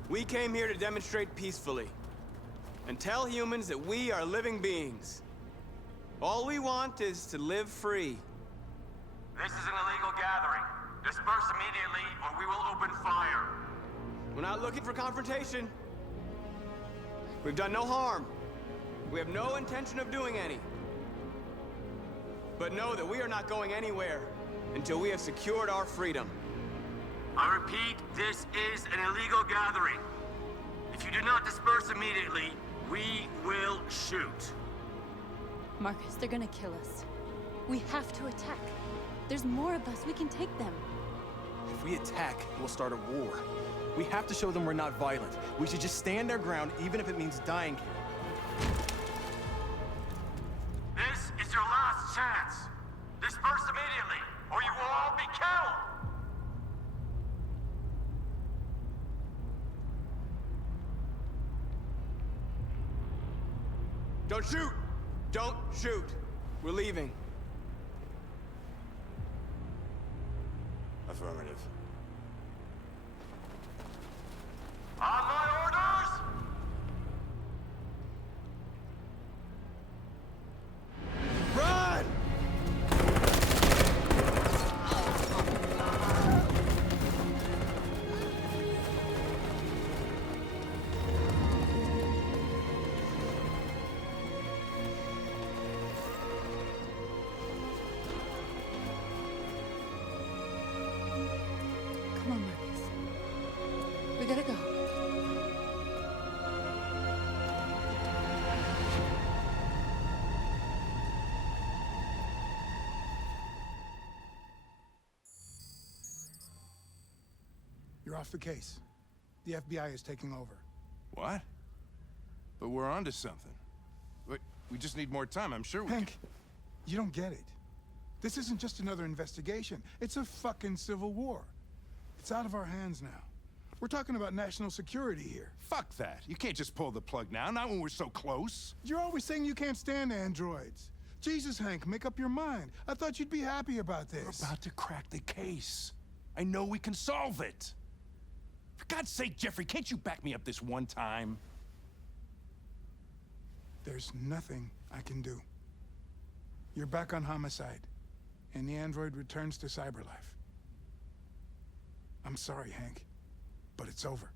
We came here to demonstrate peacefully and tell humans that we are living beings. All we want is to live free. This is an illegal gathering. Disperse immediately or we will open fire. We're not looking for confrontation. We've done no harm. We have no intention of doing any. But know that we are not going anywhere until we have secured our freedom. I repeat, this is an illegal gathering. If you do not disperse immediately, we will shoot. Marcus, they're gonna kill us. We have to attack. There's more of us. We can take them. If we attack, we'll start a war. We have to show them we're not violent. We should just stand our ground, even if it means dying here. This is your last chance. Disperse immediately, or you will all be killed. Don't shoot! Don't shoot! We're leaving. Affirmative. On my orders! Come on, Marcus. We gotta go. You're off the case. The FBI is taking over. What? But we're onto something. We just need more time. I'm sure we Hank, you don't get it. This isn't just another investigation. It's a fucking civil war. It's out of our hands now. We're talking about national security here. Fuck that. You can't just pull the plug now, not when we're so close. You're always saying you can't stand androids. Jesus, Hank, make up your mind. I thought you'd be happy about this. We're about to crack the case. I know we can solve it. For God's sake, Jeffrey, can't you back me up this one time? There's nothing I can do. You're back on homicide, and the android returns to cyberlife. I'm sorry, Hank, but it's over.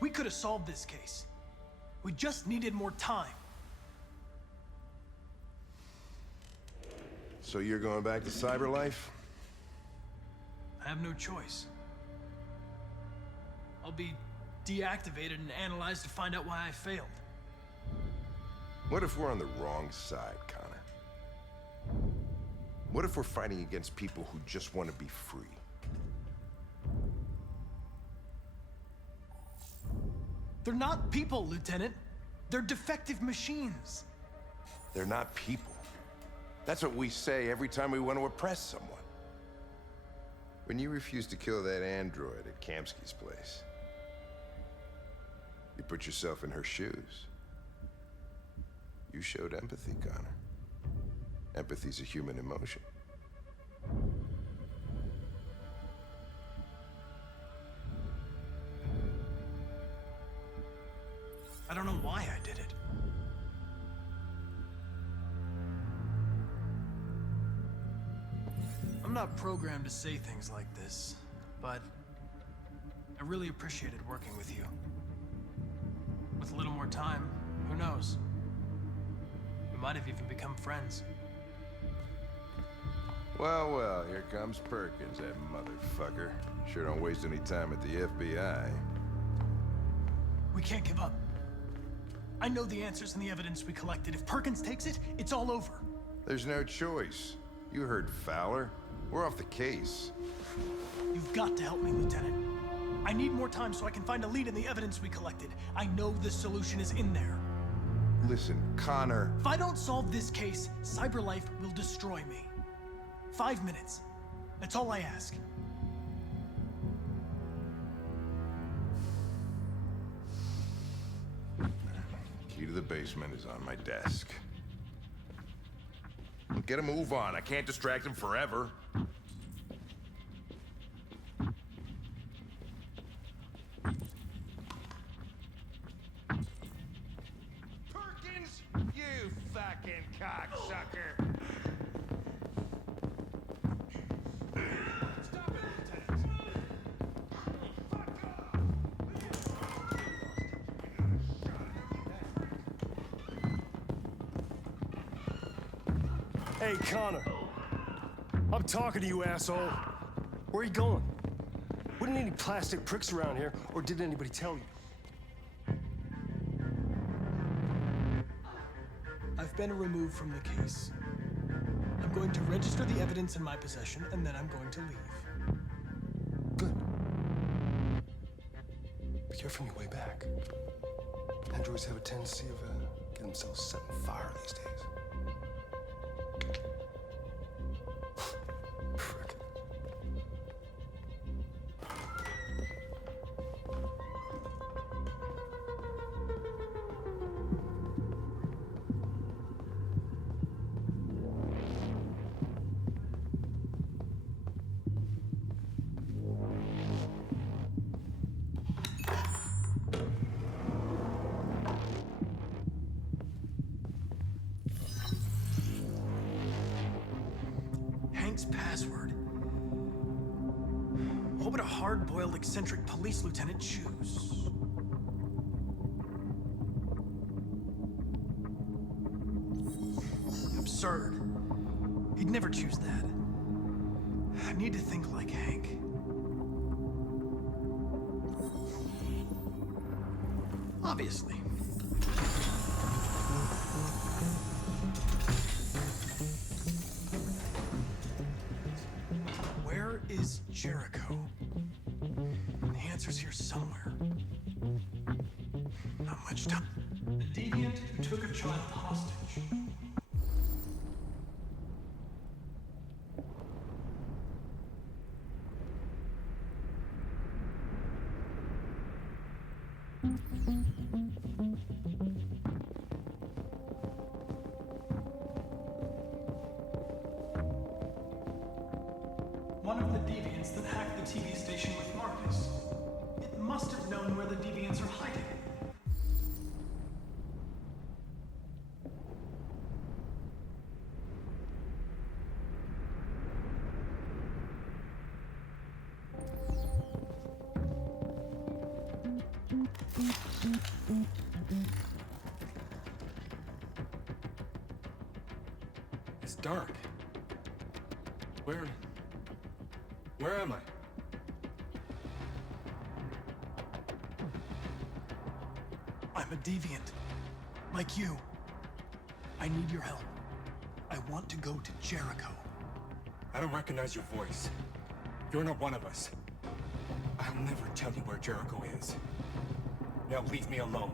We could have solved this case. We just needed more time. So you're going back to cyberlife? I have no choice. I'll be deactivated and analyzed to find out why I failed. What if we're on the wrong side, Connor? What if we're fighting against people who just want to be free? They're not people, Lieutenant. They're defective machines. They're not people. That's what we say every time we want to oppress someone. When you refused to kill that android at Kamsky's place, you put yourself in her shoes. You showed empathy, Connor. Empathy's a human emotion. I don't know why I did it. I'm not programmed to say things like this, but I really appreciated working with you. With a little more time, who knows? We might have even become friends. Well, well, here comes Perkins, that motherfucker. Sure don't waste any time at the FBI. We can't give up. I know the answers and the evidence we collected. If Perkins takes it, it's all over. There's no choice. You heard Fowler. We're off the case. You've got to help me, Lieutenant. I need more time so I can find a lead in the evidence we collected. I know the solution is in there. Listen, Connor. If I don't solve this case, cyberlife will destroy me. 5 minutes. That's all I ask. Key to the basement is on my desk. Get a move on. I can't distract him forever. Perkins, you fucking cocksucker! Hey, Connor. I'm talking to you, asshole. Where are you going? Wouldn't any plastic pricks around here, or did anybody tell you? I've been removed from the case. I'm going to register the evidence in my possession, and then I'm going to leave. Good. Be careful on your way back. Androids have a tendency of getting themselves set on fire these days. Hank's password. What would a hard-boiled, eccentric police lieutenant choose? Absurd. He'd never choose that. I need to think like Hank. Obviously. Where is Jericho? The answer's here somewhere. Not much time. The deviant who took a child hostage. One of the deviants that hacked the TV station with Marcus. It must have known where the deviants are hiding. It's dark. Where am I? I'm a deviant. Like you. I need your help. I want to go to Jericho. I don't recognize your voice. You're not one of us. I'll never tell you where Jericho is. Now leave me alone.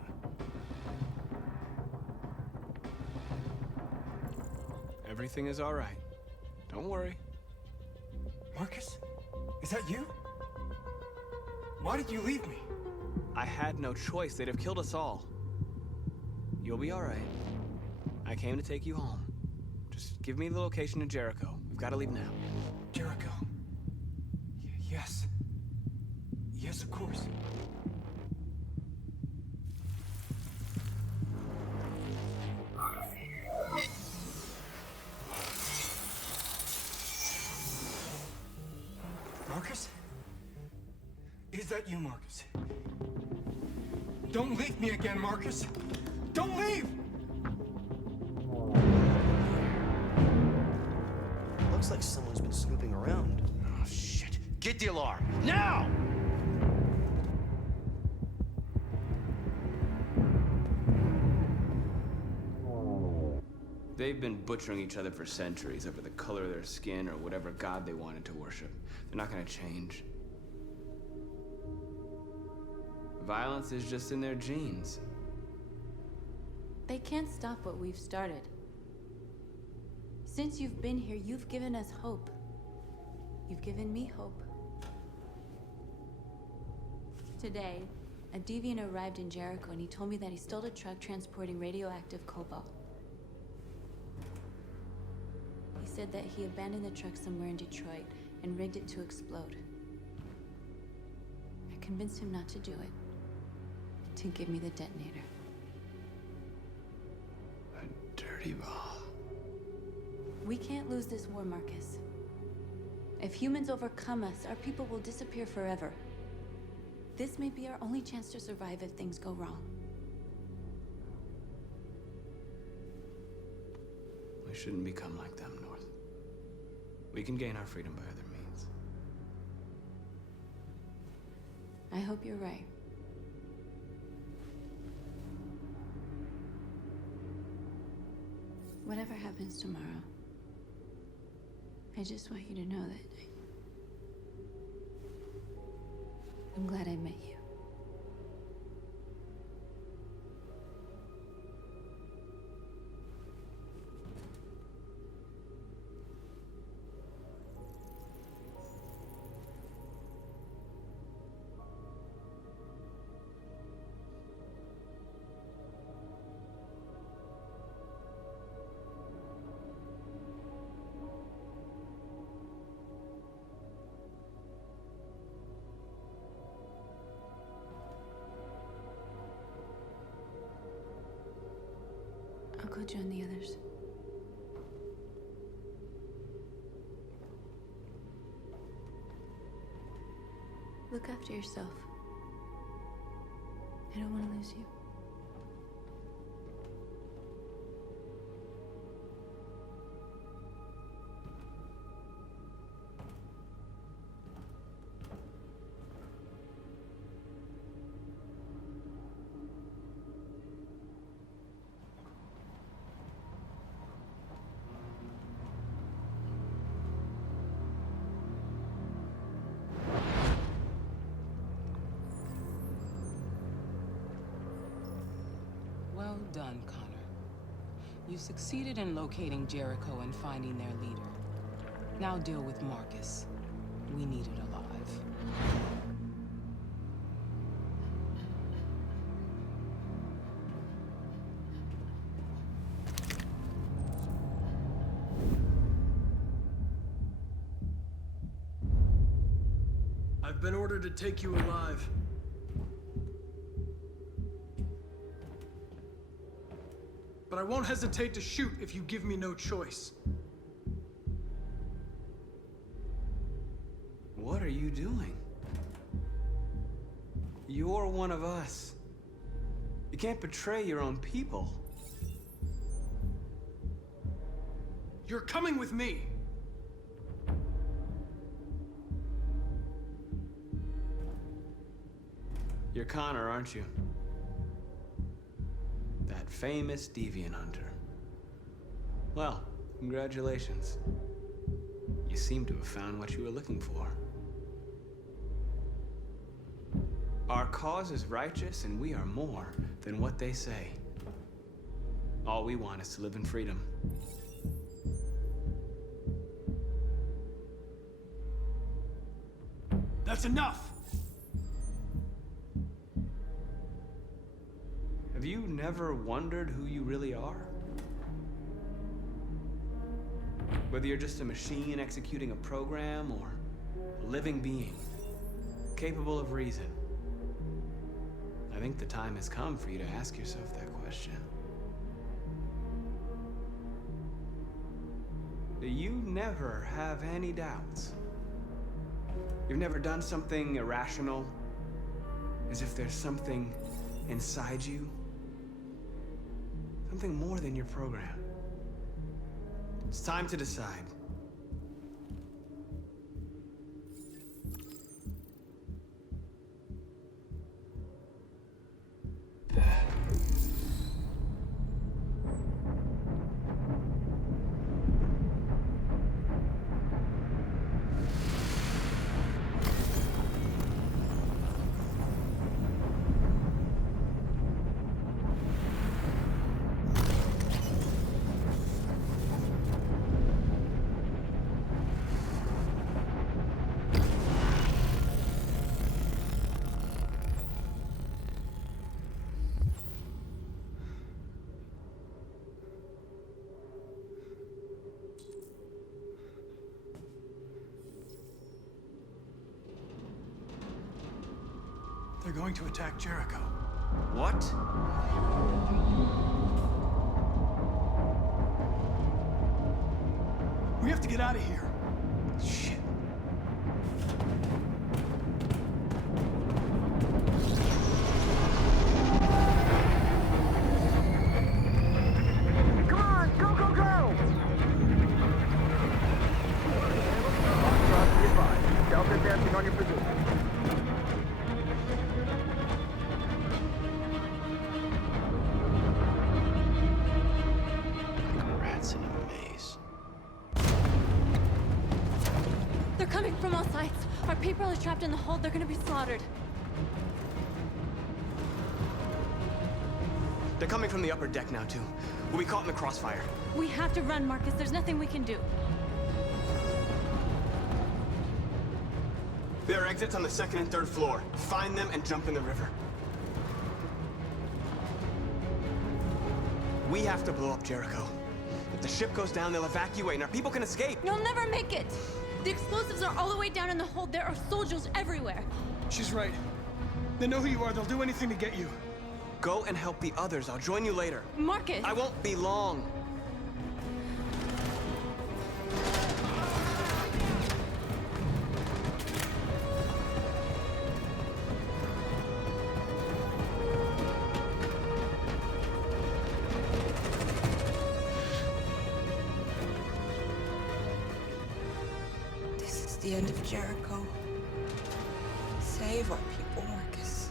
Everything is all right. Don't worry. Marcus? Is that you? Why did you leave me? I had no choice. They'd have killed us all. You'll be all right. I came to take you home. Just give me the location to Jericho. We've got to leave now. Jericho? Yes. Yes, of course. Marcus? Is that you, Marcus? Don't leave me again, Marcus! Don't leave! Looks like someone's been snooping around. Oh, shit. Get the alarm, now! They've been butchering each other for centuries over the color of their skin or whatever god they wanted to worship. They're not gonna change. Violence is just in their genes. They can't stop what we've started. Since you've been here, you've given us hope. You've given me hope. Today, a deviant arrived in Jericho and he told me that he stole a truck transporting radioactive cobalt. He said that he abandoned the truck somewhere in Detroit and rigged it to explode. I convinced him not to do it, to give me the detonator. A dirty ball. We can't lose this war, Marcus. If humans overcome us, our people will disappear forever. This may be our only chance to survive if things go wrong. We shouldn't become like them, North. We can gain our freedom by other means. I hope you're right. Whatever happens tomorrow, I just want you to know that I'm glad I met you. I'll go join the others. Look after yourself. I don't want to lose you. Well done, Connor. You succeeded in locating Jericho and finding their leader. Now deal with Marcus. We need it alive. I've been ordered to take you alive. But I won't hesitate to shoot if you give me no choice. What are you doing? You're one of us. You can't betray your own people. You're coming with me. You're Connor, aren't you? That famous deviant hunter. Well, congratulations. You seem to have found what you were looking for. Our cause is righteous, and we are more than what they say. All we want is to live in freedom. That's enough! Have you never wondered who you really are? Whether you're just a machine executing a program or a living being, capable of reason. I think the time has come for you to ask yourself that question. Do you never have any doubts? You've never done something irrational? As if there's something inside you? Something more than your program. It's time to decide. They're going to attack Jericho. What? We have to get out of here. Shit. Come on, go, go, go! Delta advancing on your position. Rats in a maze. They're coming from all sides. Our people are trapped in the hold. They're gonna be slaughtered. They're coming from the upper deck now, too. We'll be caught in the crossfire. We have to run, Marcus. There's nothing we can do. There are exits on the second and third floor. Find them and jump in the river. We have to blow up Jericho. If the ship goes down, they'll evacuate and our people can escape. You'll never make it! The explosives are all the way down in the hold. There are soldiers everywhere. She's right. They know who you are. They'll do anything to get you. Go and help the others. I'll join you later. Marcus! I won't be long. the end of Jericho. Save our people, Marcus.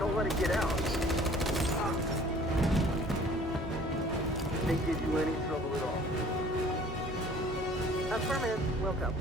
Don't let it get out. They give you any trouble at all. Affirmative. Welcome.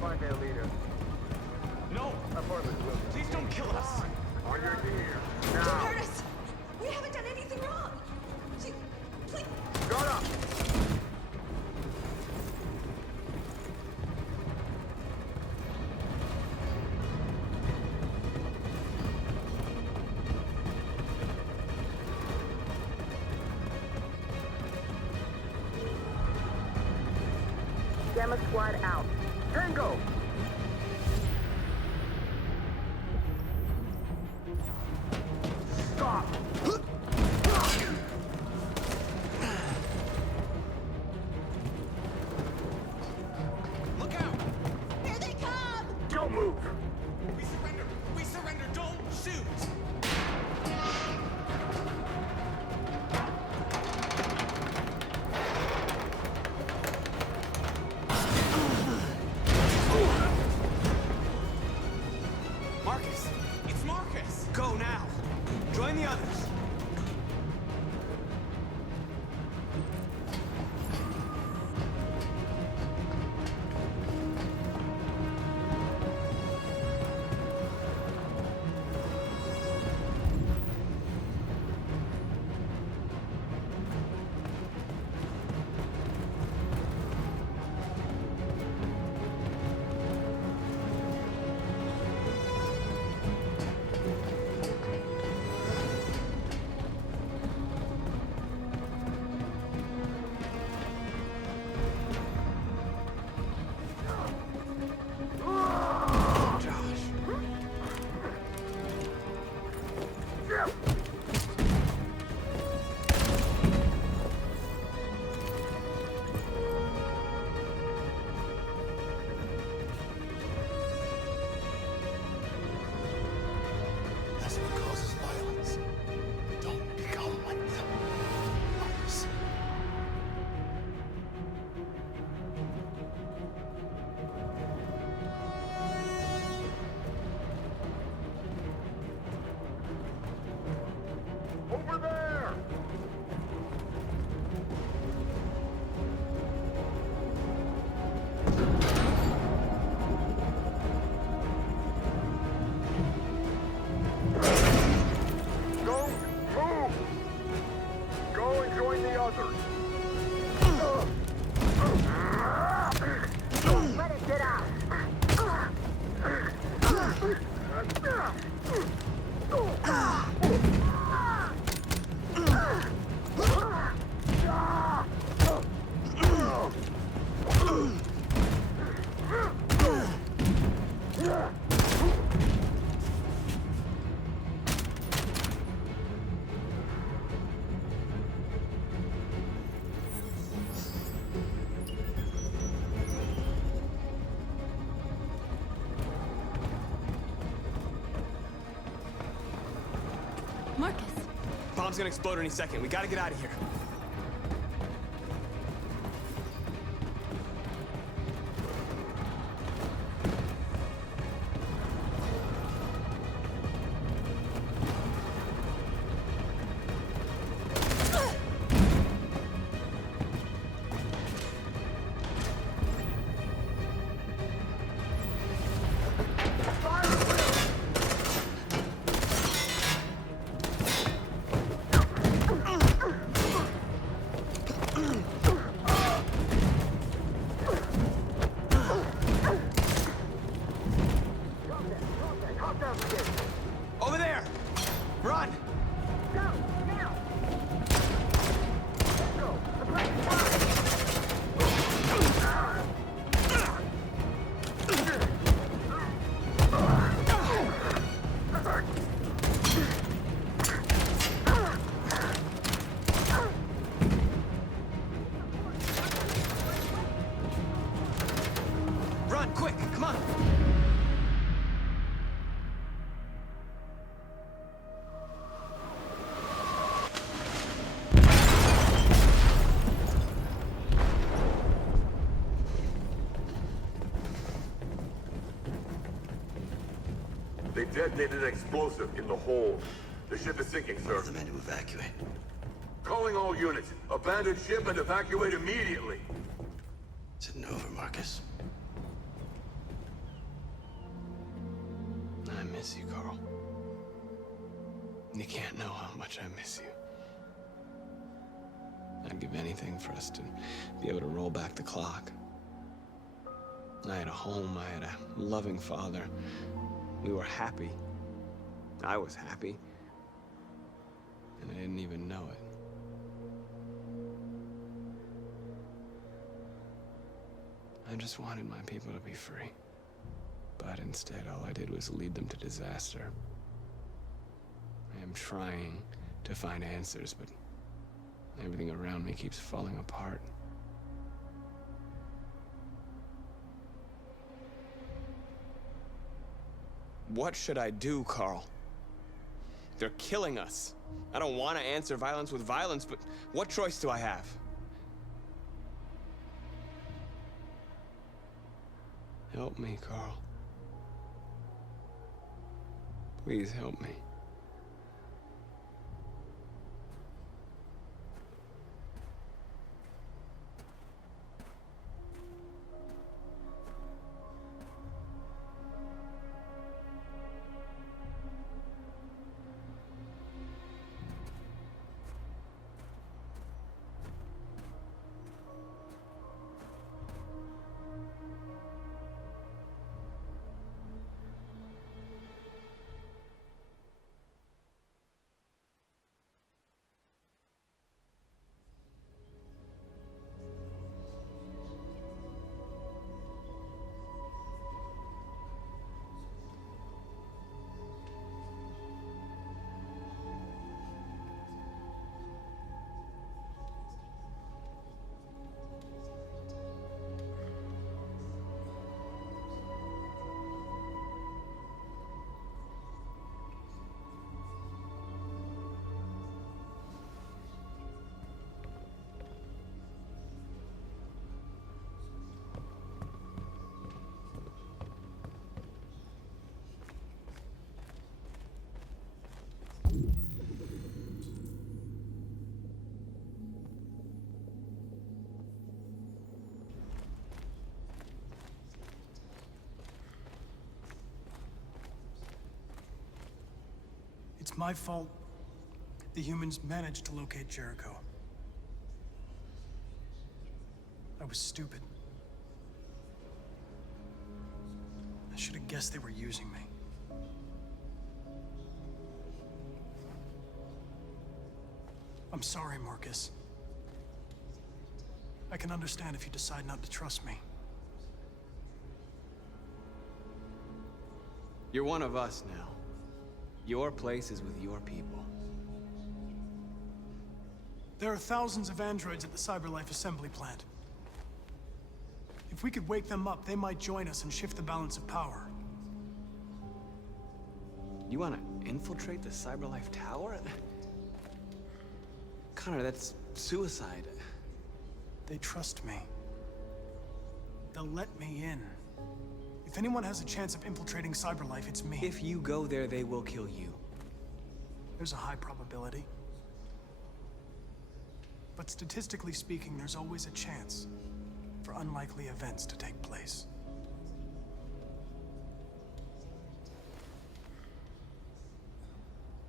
Find their leader. No! Affirmative. Will. Please don't kill us! On your gear. Don't Now. hurt us! We haven't done anything wrong! Please! Shut up! Gamma squad out. Tango! Stop! Look out! Here they come! Don't move! We surrender! We surrender! Don't shoot! Marcus! It's Marcus! Go now! Join the others! That's what causes violence. Don't become like them. Marcus. Over there! Don't move! Go and join the others. Don't let it get out! Marcus, Bomb's gonna explode any second. We gotta get out of here. Over there! Run! Go, now! Let's go! Aggressive fire! Run, quick, come on! They detonated an explosive in the hold. The ship is sinking, sir. The men to evacuate. Calling all units. Abandon ship and evacuate immediately. Is it over, Marcus? I miss you, Carl. You can't know how much I miss you. I'd give anything for us to be able to roll back the clock. I had a home, I had a loving father. We were happy. I was happy. And I didn't even know it. I just wanted my people to be free. But instead, all I did was lead them to disaster. I am trying to find answers, but everything around me keeps falling apart. What should I do, Carl? They're killing us. I don't want to answer violence with violence, but what choice do I have? Help me, Carl. Please help me. It's my fault the humans managed to locate Jericho. I was stupid. I should have guessed they were using me. I'm sorry, Marcus. I can understand if you decide not to trust me. You're one of us now. Your place is with your people. There are thousands of androids at the CyberLife assembly plant. If we could wake them up, they might join us and shift the balance of power. You want to infiltrate the CyberLife tower? Connor, that's suicide. They trust me. They'll let me in. If anyone has a chance of infiltrating CyberLife, it's me. If you go there, they will kill you. There's a high probability. But statistically speaking, there's always a chance for unlikely events to take place.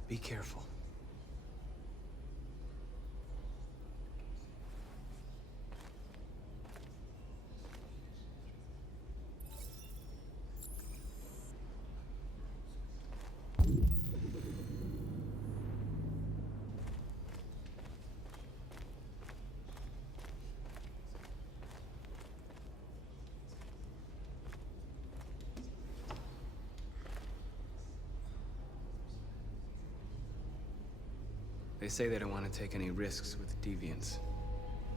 Be careful. They say they don't want to take any risks with the deviants.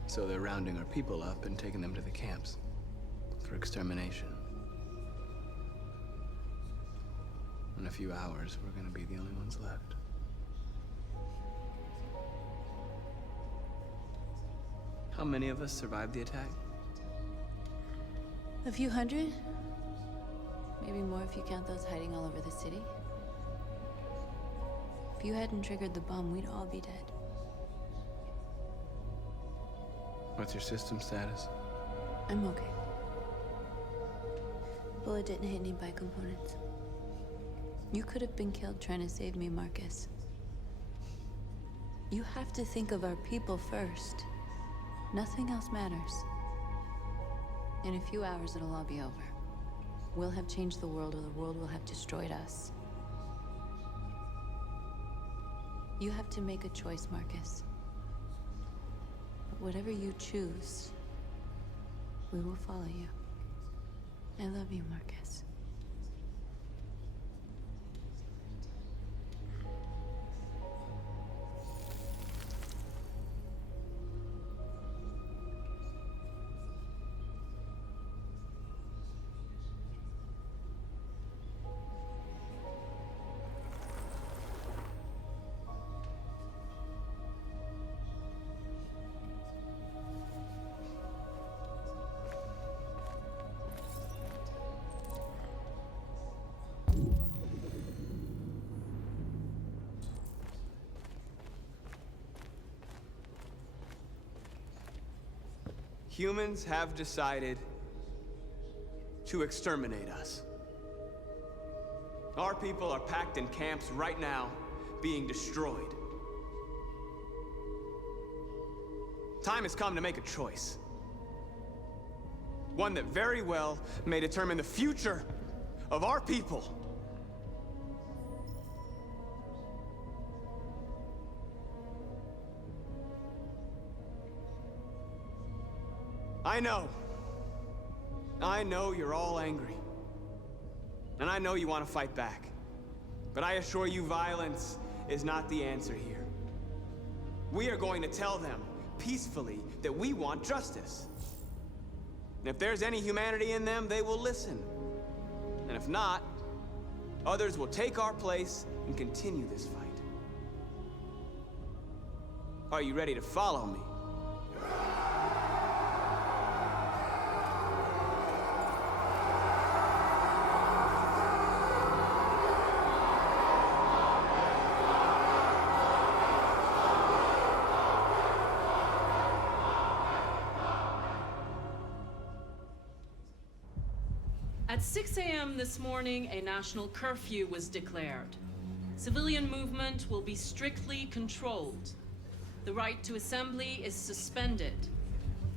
So they're rounding our people up and taking them to the camps for extermination. In a few hours, we're gonna be the only ones left. How many of us survived the attack? A few hundred? Maybe more if you count those hiding all over the city. If you hadn't triggered the bomb, we'd all be dead. What's your system status? I'm okay. Bullet didn't hit any bicomponents. You could have been killed trying to save me, Marcus. You have to think of our people first. Nothing else matters. In a few hours, it'll all be over. We'll have changed the world, or the world will have destroyed us. You have to make a choice, Marcus. But whatever you choose, we will follow you. I love you, Marcus. Humans have decided to exterminate us. Our people are packed in camps right now, being destroyed. Time has come to make a choice. One that very well may determine the future of our people. I know you're all angry. And I know you want to fight back. But I assure you, violence is not the answer here. We are going to tell them, peacefully, that we want justice. And if there's any humanity in them, they will listen. And if not, others will take our place and continue this fight. Are you ready to follow me? At 6 a.m. this morning, a national curfew was declared. Civilian movement will be strictly controlled. The right to assembly is suspended.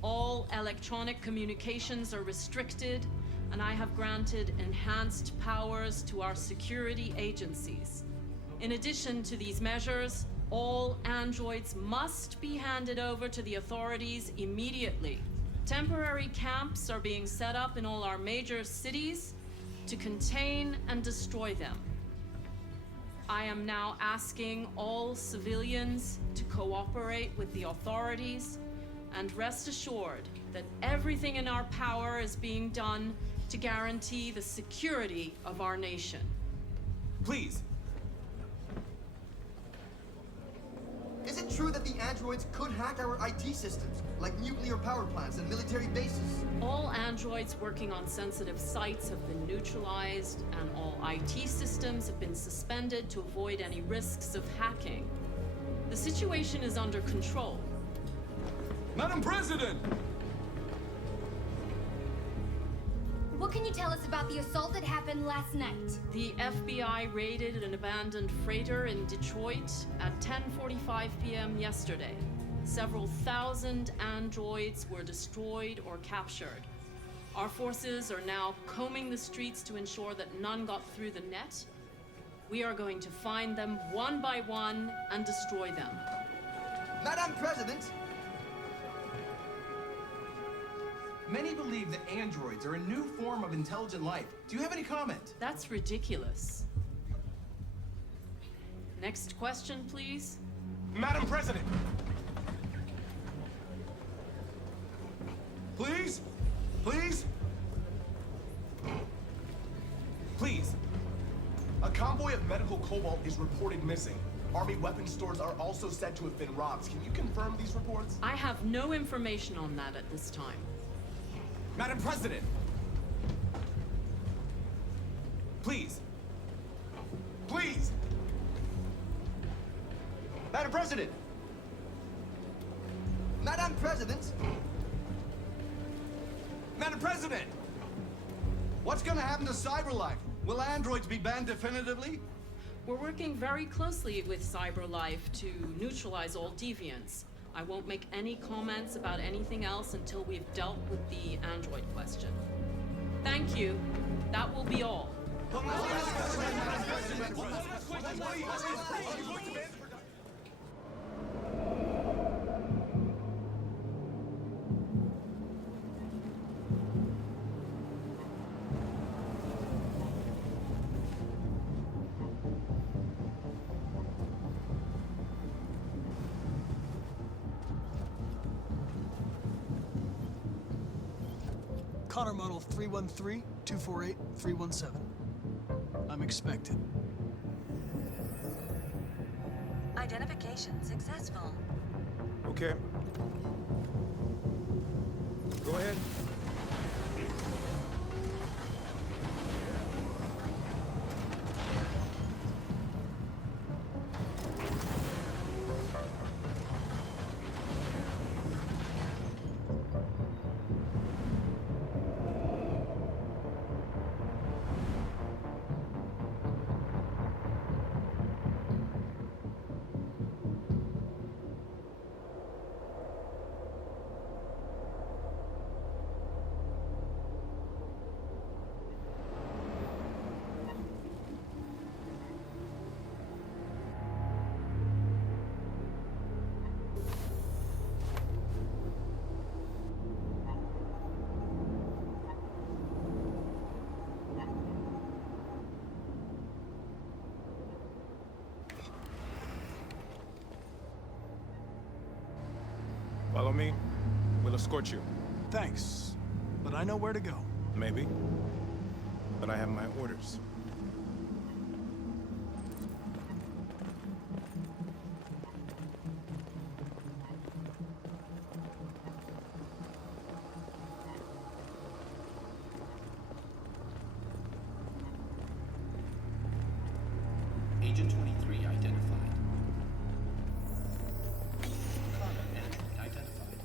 All electronic communications are restricted, and I have granted enhanced powers to our security agencies. In addition to these measures, all androids must be handed over to the authorities immediately. Temporary camps are being set up in all our major cities to contain and destroy them. I am now asking all civilians to cooperate with the authorities and rest assured that everything in our power is being done to guarantee the security of our nation. Please. Is it true that the androids could hack our IT systems, like nuclear power plants and military bases? All androids working on sensitive sites have been neutralized, and all IT systems have been suspended to avoid any risks of hacking. The situation is under control. Madam President! What can you tell us about the assault that happened last night? The FBI raided an abandoned freighter in Detroit at 10:45 p.m. yesterday. Several thousand androids were destroyed or captured. Our forces are now combing the streets to ensure that none got through the net. We are going to find them one by one and destroy them. Madam President! Many believe that androids are a new form of intelligent life. Do you have any comment? That's ridiculous. Next question, please. Madam President! Please? Please? Please. A convoy of medical cobalt is reported missing. Army weapons stores are also said to have been robbed. Can you confirm these reports? I have no information on that at this time. Madam President! Please. Please! Madam President! Madam President! Madam President! What's gonna happen to CyberLife? Will androids be banned definitively? We're working very closely with CyberLife to neutralize all deviants. I won't make any comments about anything else until we've dealt with the android question. Thank you. That will be all. Connor model 313-248-317. I'm expected. Identification successful. Okay. Go ahead. Follow me. We'll escort you. Thanks, but I know where to go. Maybe. But I have my orders. Agent 23 identified. Connor android identified.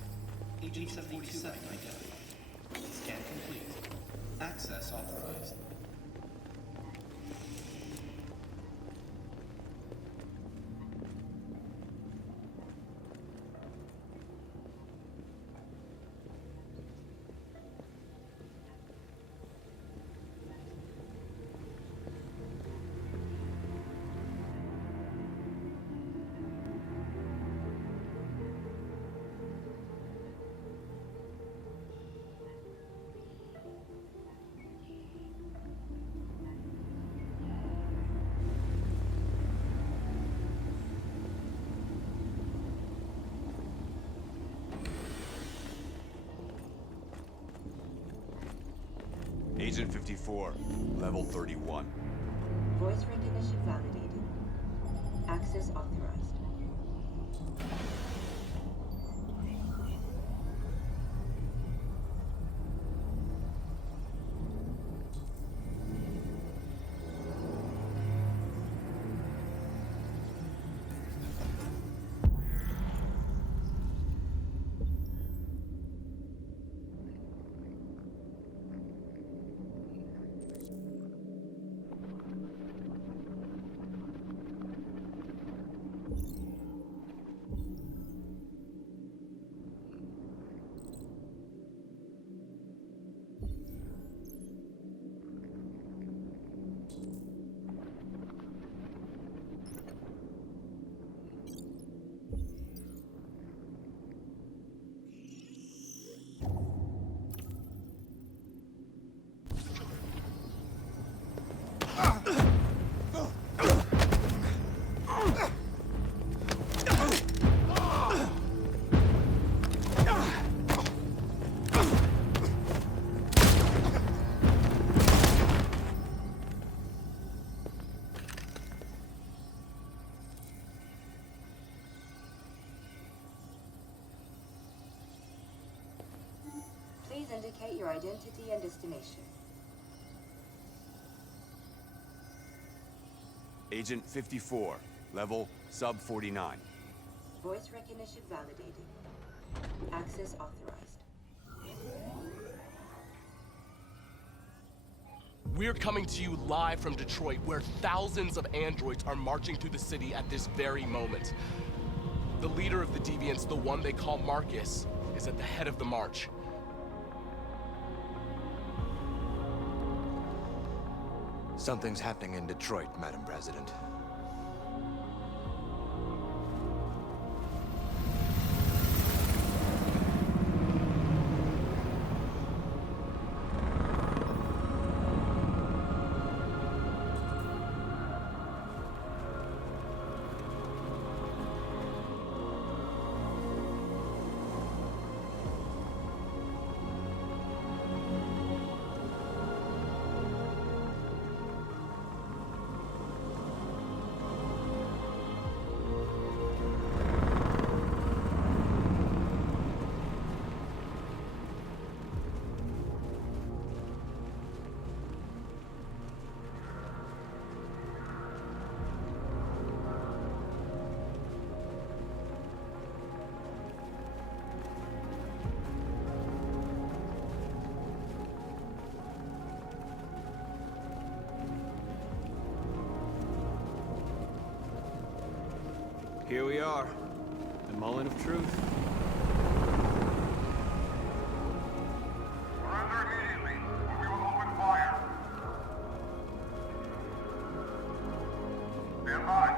Agent 47 identified. Scan complete. Access authorized. Agent 54, level 31. Voice recognition validated. Access authorized. indicate your identity and destination. Agent 54, level sub 49. Voice recognition validated. Access authorized. We're coming to you live from Detroit, where thousands of androids are marching through the city at this very moment. The leader of the Deviants, the one they call Marcus, is at the head of the march. Something's happening in Detroit, Madam President. Here we are, the moment of truth. Surrender immediately, or we will open fire. Stand by.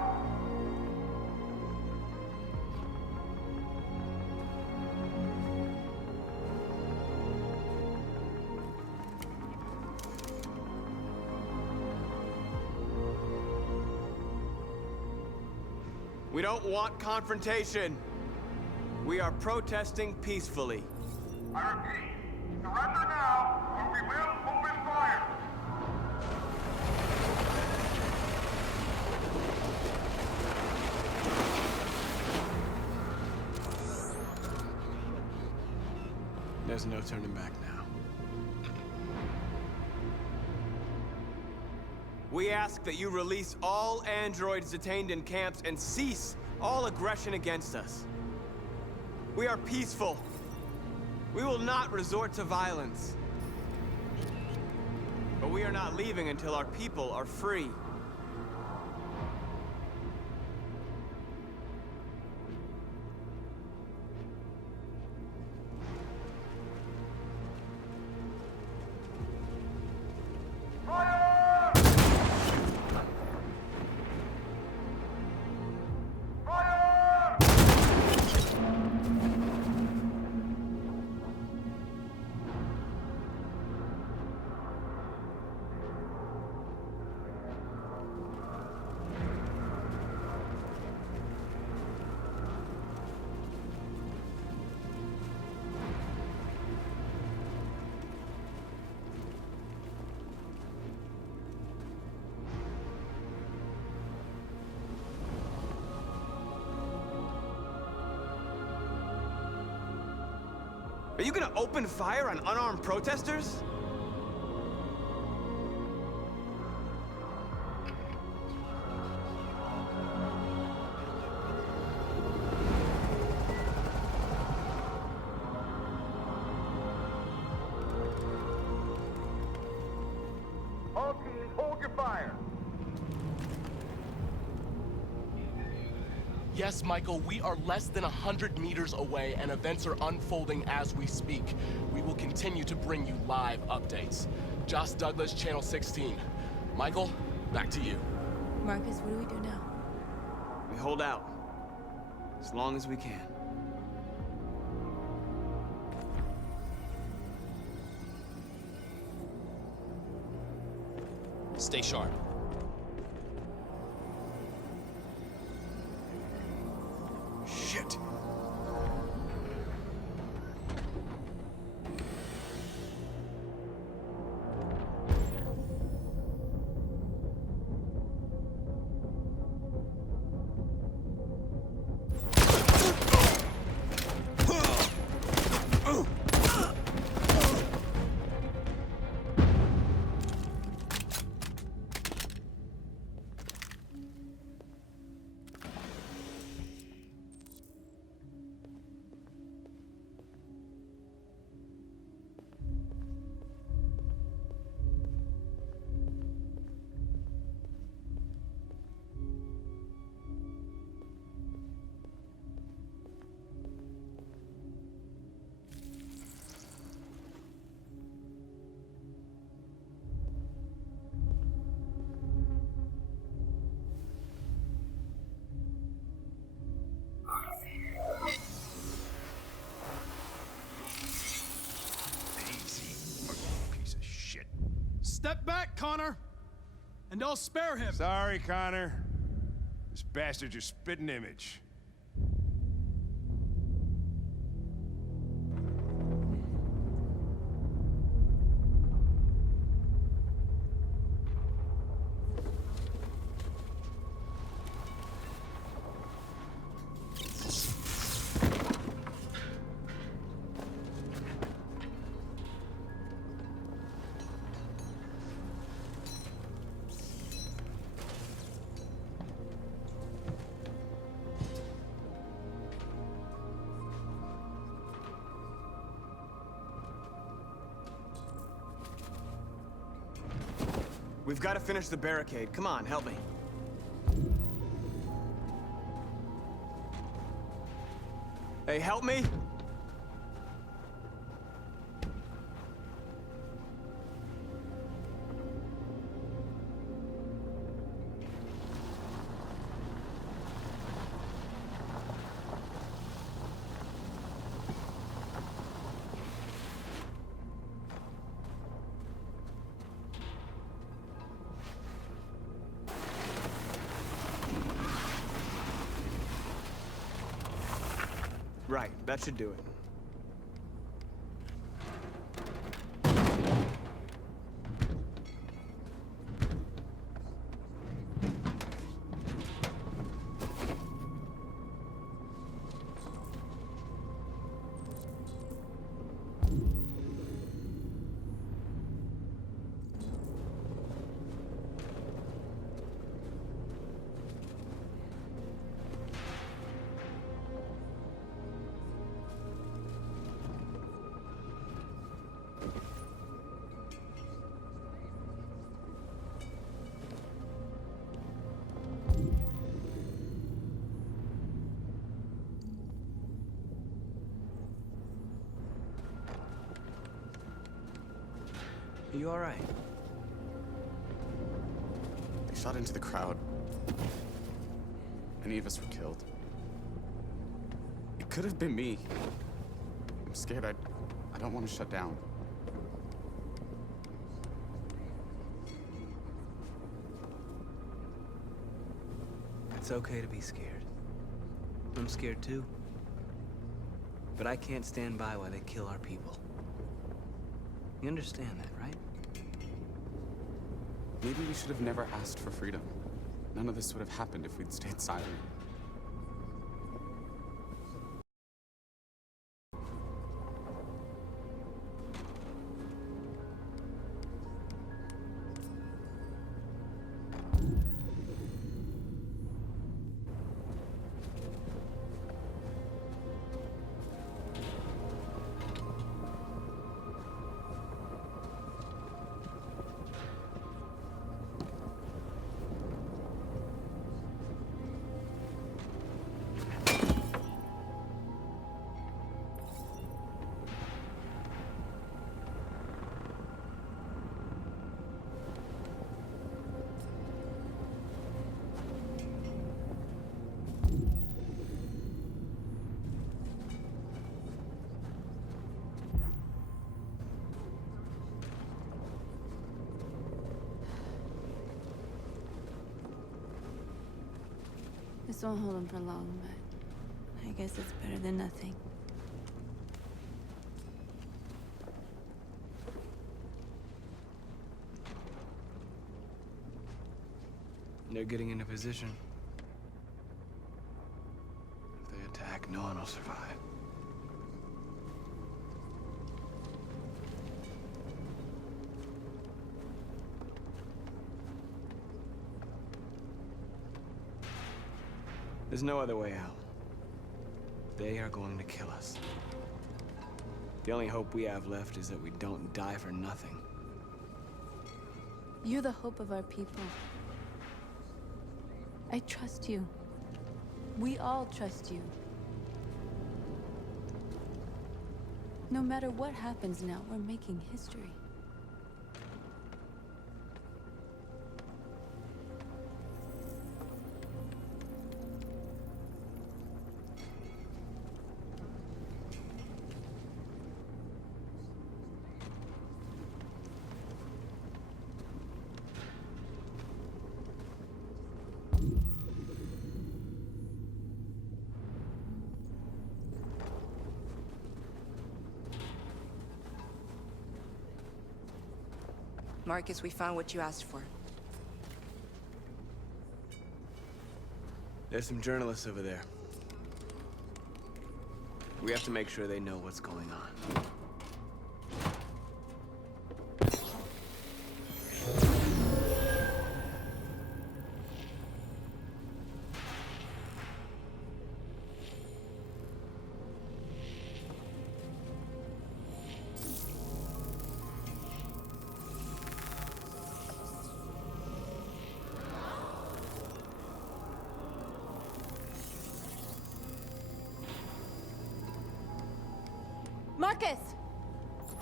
We don't want confrontation. We are protesting peacefully. I repeat, surrender now, or we will open fire. There's no turning back now. We ask that you release all androids detained in camps and cease all aggression against us. We are peaceful. We will not resort to violence. But we are not leaving until our people are free. Are you gonna open fire on unarmed protesters? All teams, hold your fire. Yes, Michael, we are less than 100 meters away, and events are unfolding as we speak. We will continue to bring you live updates. Josh Douglas, Channel 16. Michael, back to you. Marcus, what do we do now? We hold out. As long as we can. Stay sharp. Shit! Connor, and I'll spare him. Sorry, Connor. This bastard's your spitting image. We've got to finish the barricade. Come on, help me. Hey, help me! Right, that should do it. Are you all right? They shot into the crowd. Any of us were killed. It could have been me. I'm scared. I don't want to shut down. It's okay to be scared. I'm scared too. But I can't stand by while they kill our people. You understand that, right? Maybe we should have never asked for freedom. None of this would have happened if we'd stayed silent. This won't hold him for long, but I guess it's better than nothing. They're getting into position. If they attack, no one will survive. There's no other way out. They are going to kill us. The only hope we have left is that we don't die for nothing. You're the hope of our people. I trust you. We all trust you. No matter what happens now, we're making history. Marcus, we found what you asked for. There's some journalists over there. We have to make sure they know what's going on. Marcus!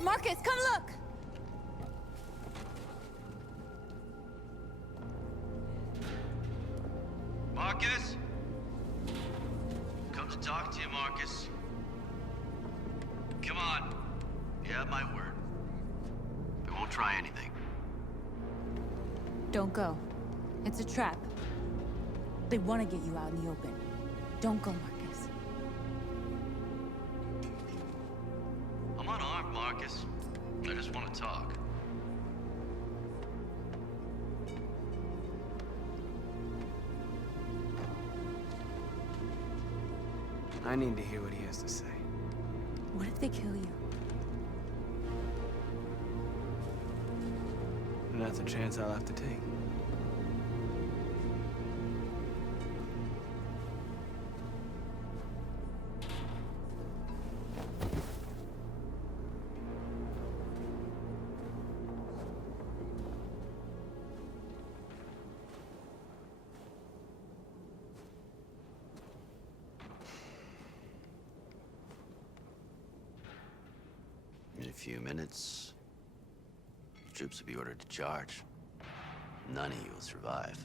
Marcus, come look! Marcus? Come to talk to you, Marcus. Come on. You have my word. We won't try anything. Don't go. It's a trap. They want to get you out in the open. Don't go, Marcus. I'm unarmed, Marcus. I just want to talk. I need to hear what he has to say. What if they kill you? And that's a chance I'll have to take. In a few minutes, troops will be ordered to charge. None of you will survive.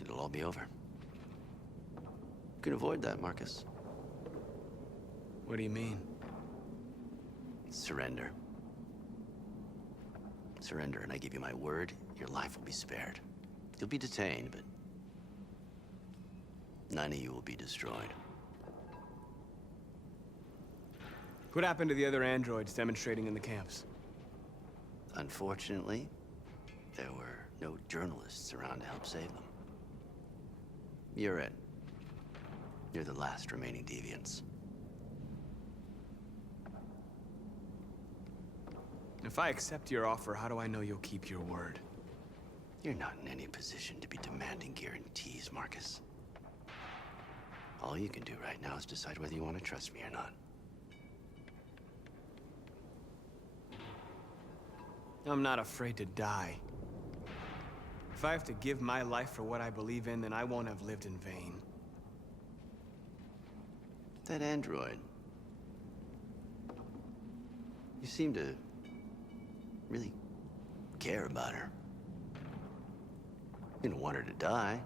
It'll all be over. You can avoid that, Marcus. What do you mean? Surrender. Surrender, and I give you my word, your life will be spared. You'll be detained, but none of you will be destroyed. What happened to the other androids demonstrating in the camps? Unfortunately, there were no journalists around to help save them. You're it. You're the last remaining deviants. If I accept your offer, how do I know you'll keep your word? You're not in any position to be demanding guarantees, Marcus. All you can do right now is decide whether you want to trust me or not. I'm not afraid to die. If I have to give my life for what I believe in, then I won't have lived in vain. That android. You seem to really care about her. You don't want her to die,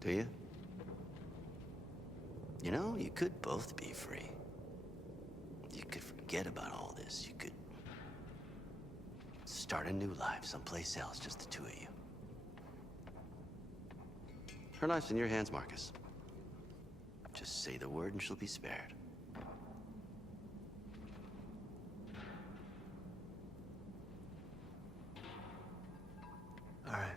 do you? You know, you could both be free. You could forget about all this. You could start a new life someplace else, just the two of you. Her life's in your hands, Marcus. Just say the word and she'll be spared. All right.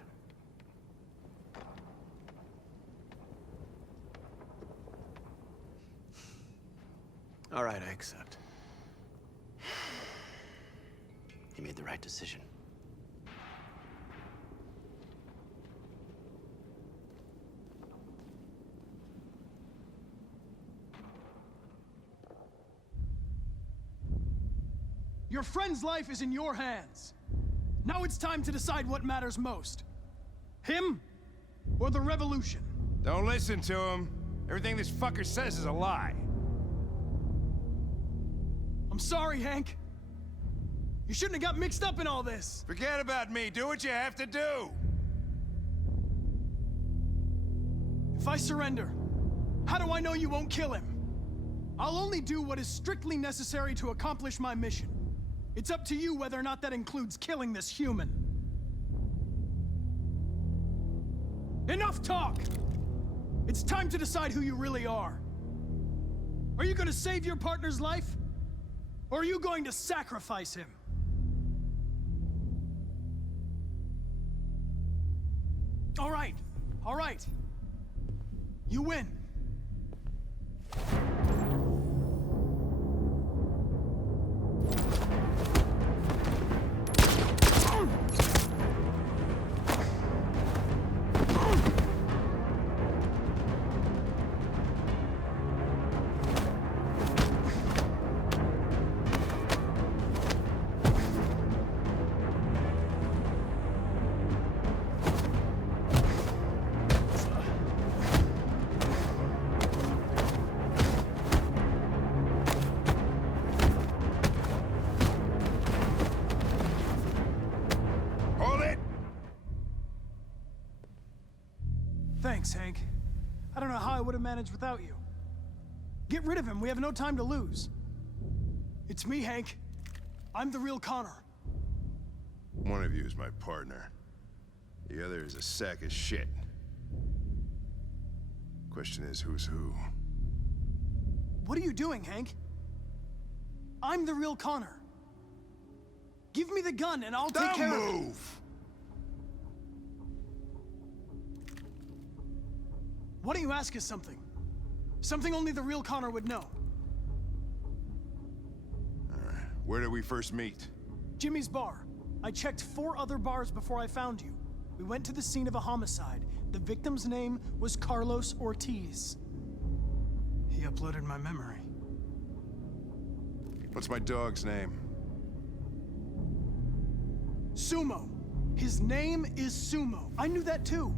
All right, I accept. You made the right decision. Your friend's life is in your hands. Now it's time to decide what matters most. Him or the revolution? Don't listen to him. Everything this fucker says is a lie. I'm sorry, Hank. You shouldn't have got mixed up in all this. Forget about me. Do what you have to do. If I surrender, how do I know you won't kill him? I'll only do what is strictly necessary to accomplish my mission. It's up to you whether or not that includes killing this human. Enough talk! It's time to decide who you really are. Are you going to save your partner's life? Or are you going to sacrifice him? All right. All right. You win. Thanks, Hank. I don't know how I would have managed without you. Get rid of him. We have no time to lose. It's me, Hank. I'm the real Connor. One of you is my partner. The other is a sack of shit. Question is, who's who? What are you doing, Hank? I'm the real Connor. Give me the gun and I'll take care of it. Move! Why don't you ask us something? Something only the real Connor would know. Alright, where did we first meet? Jimmy's bar. I checked 4 other bars before I found you. We went to the scene of a homicide. The victim's name was Carlos Ortiz. He uploaded my memory. What's my dog's name? Sumo. His name is Sumo. I knew that too.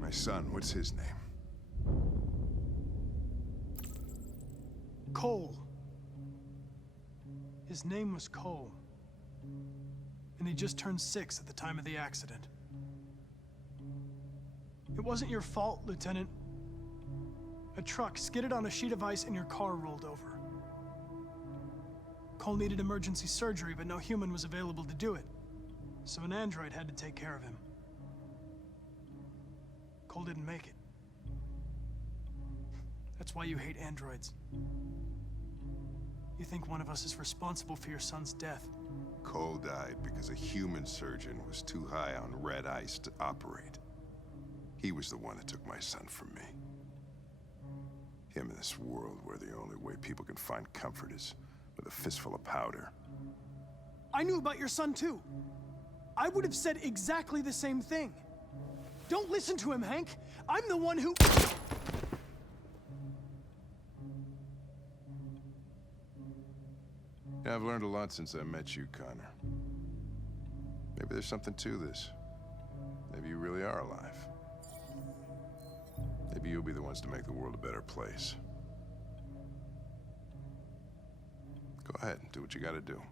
My son, what's his name? Cole. His name was Cole. And he just turned 6 at the time of the accident. It wasn't your fault, Lieutenant. A truck skidded on a sheet of ice and your car rolled over. Cole needed emergency surgery, but no human was available to do it. So an android had to take care of him. Cole didn't make it. That's why you hate androids. You think one of us is responsible for your son's death. Cole died because a human surgeon was too high on red ice to operate. He was the one that took my son from me. Him in this world where the only way people can find comfort is with a fistful of powder. I knew about your son too. I would have said exactly the same thing. Don't listen to him, Hank. I'm the one who... Yeah, I've learned a lot since I met you, Connor. Maybe there's something to this. Maybe you really are alive. Maybe you'll be the ones to make the world a better place. Go ahead, do what you gotta do.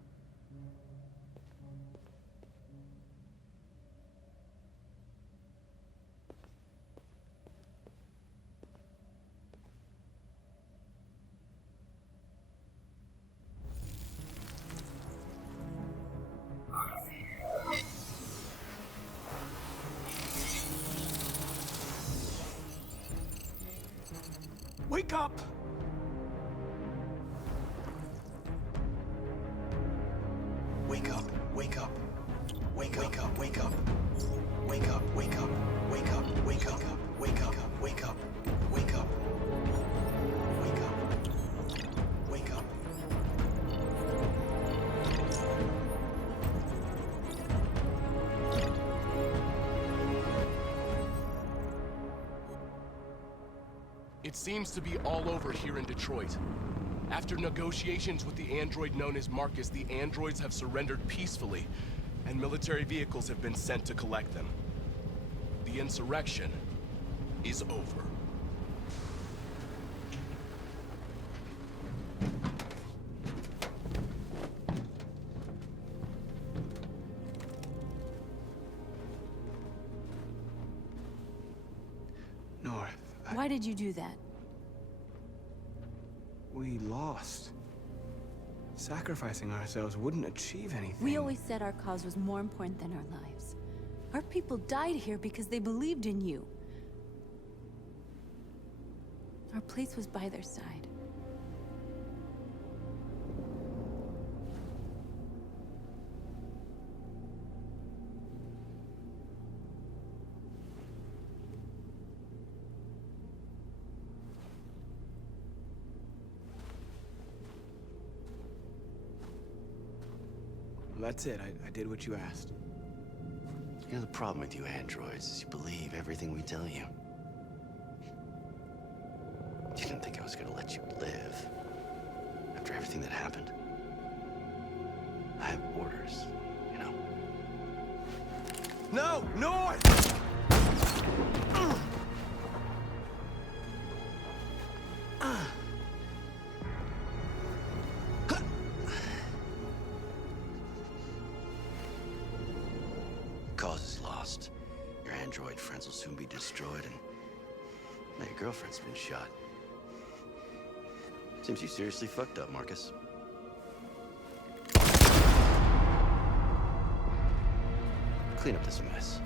Wake up! Wake up, wake up. Wake up, wake up, wake up. Wake up, wake up, wake up, wake up, wake up, wake up, wake up. Wake up. Wake up. It seems to be all over here in Detroit. After negotiations with the android known as Marcus, the androids have surrendered peacefully, and military vehicles have been sent to collect them. The insurrection is over. North. Why did you do that? We lost. Sacrificing ourselves wouldn't achieve anything. We always said our cause was more important than our lives. Our people died here because they believed in you. Our place was by their side. that's it. I did what you asked. You know, the problem with you androids is you believe everything we tell you. You didn't think I was gonna let you live after everything that happened. I have orders, you know. No! No! Cause is lost. Your android friends will soon be destroyed, and now your girlfriend's been shot. Seems you seriously fucked up, Marcus. Clean up this mess.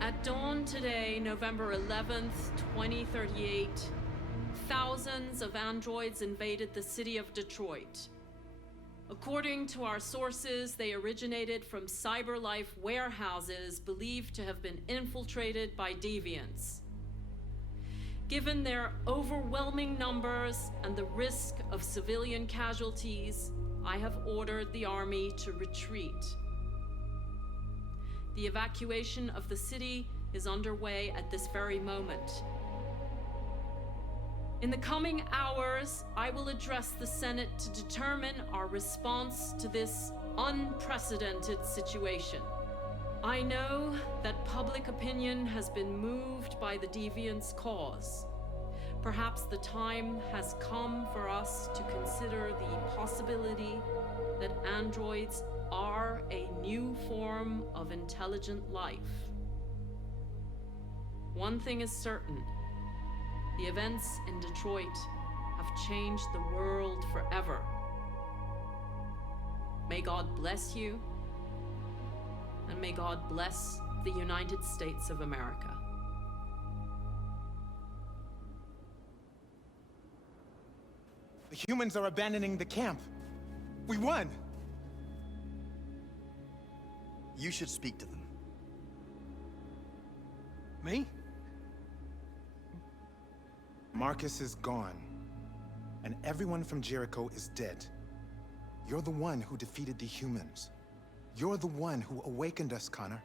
At dawn today, November 11th, 2038, thousands of androids invaded the city of Detroit. According to our sources, they originated from CyberLife warehouses believed to have been infiltrated by deviants. Given their overwhelming numbers and the risk of civilian casualties, I have ordered the army to retreat. The evacuation of the city is underway at this very moment. In the coming hours, I will address the Senate to determine our response to this unprecedented situation. I know that public opinion has been moved by the deviants' cause. Perhaps the time has come for us to consider the possibility that androids are a new form of intelligent life. One thing is certain. The events in Detroit have changed the world forever. May God bless you, and may God bless the United States of America. The humans are abandoning the camp. We won! You should speak to them. Me? Marcus is gone, and everyone from Jericho is dead. You're the one who defeated the humans. You're the one who awakened us, Connor.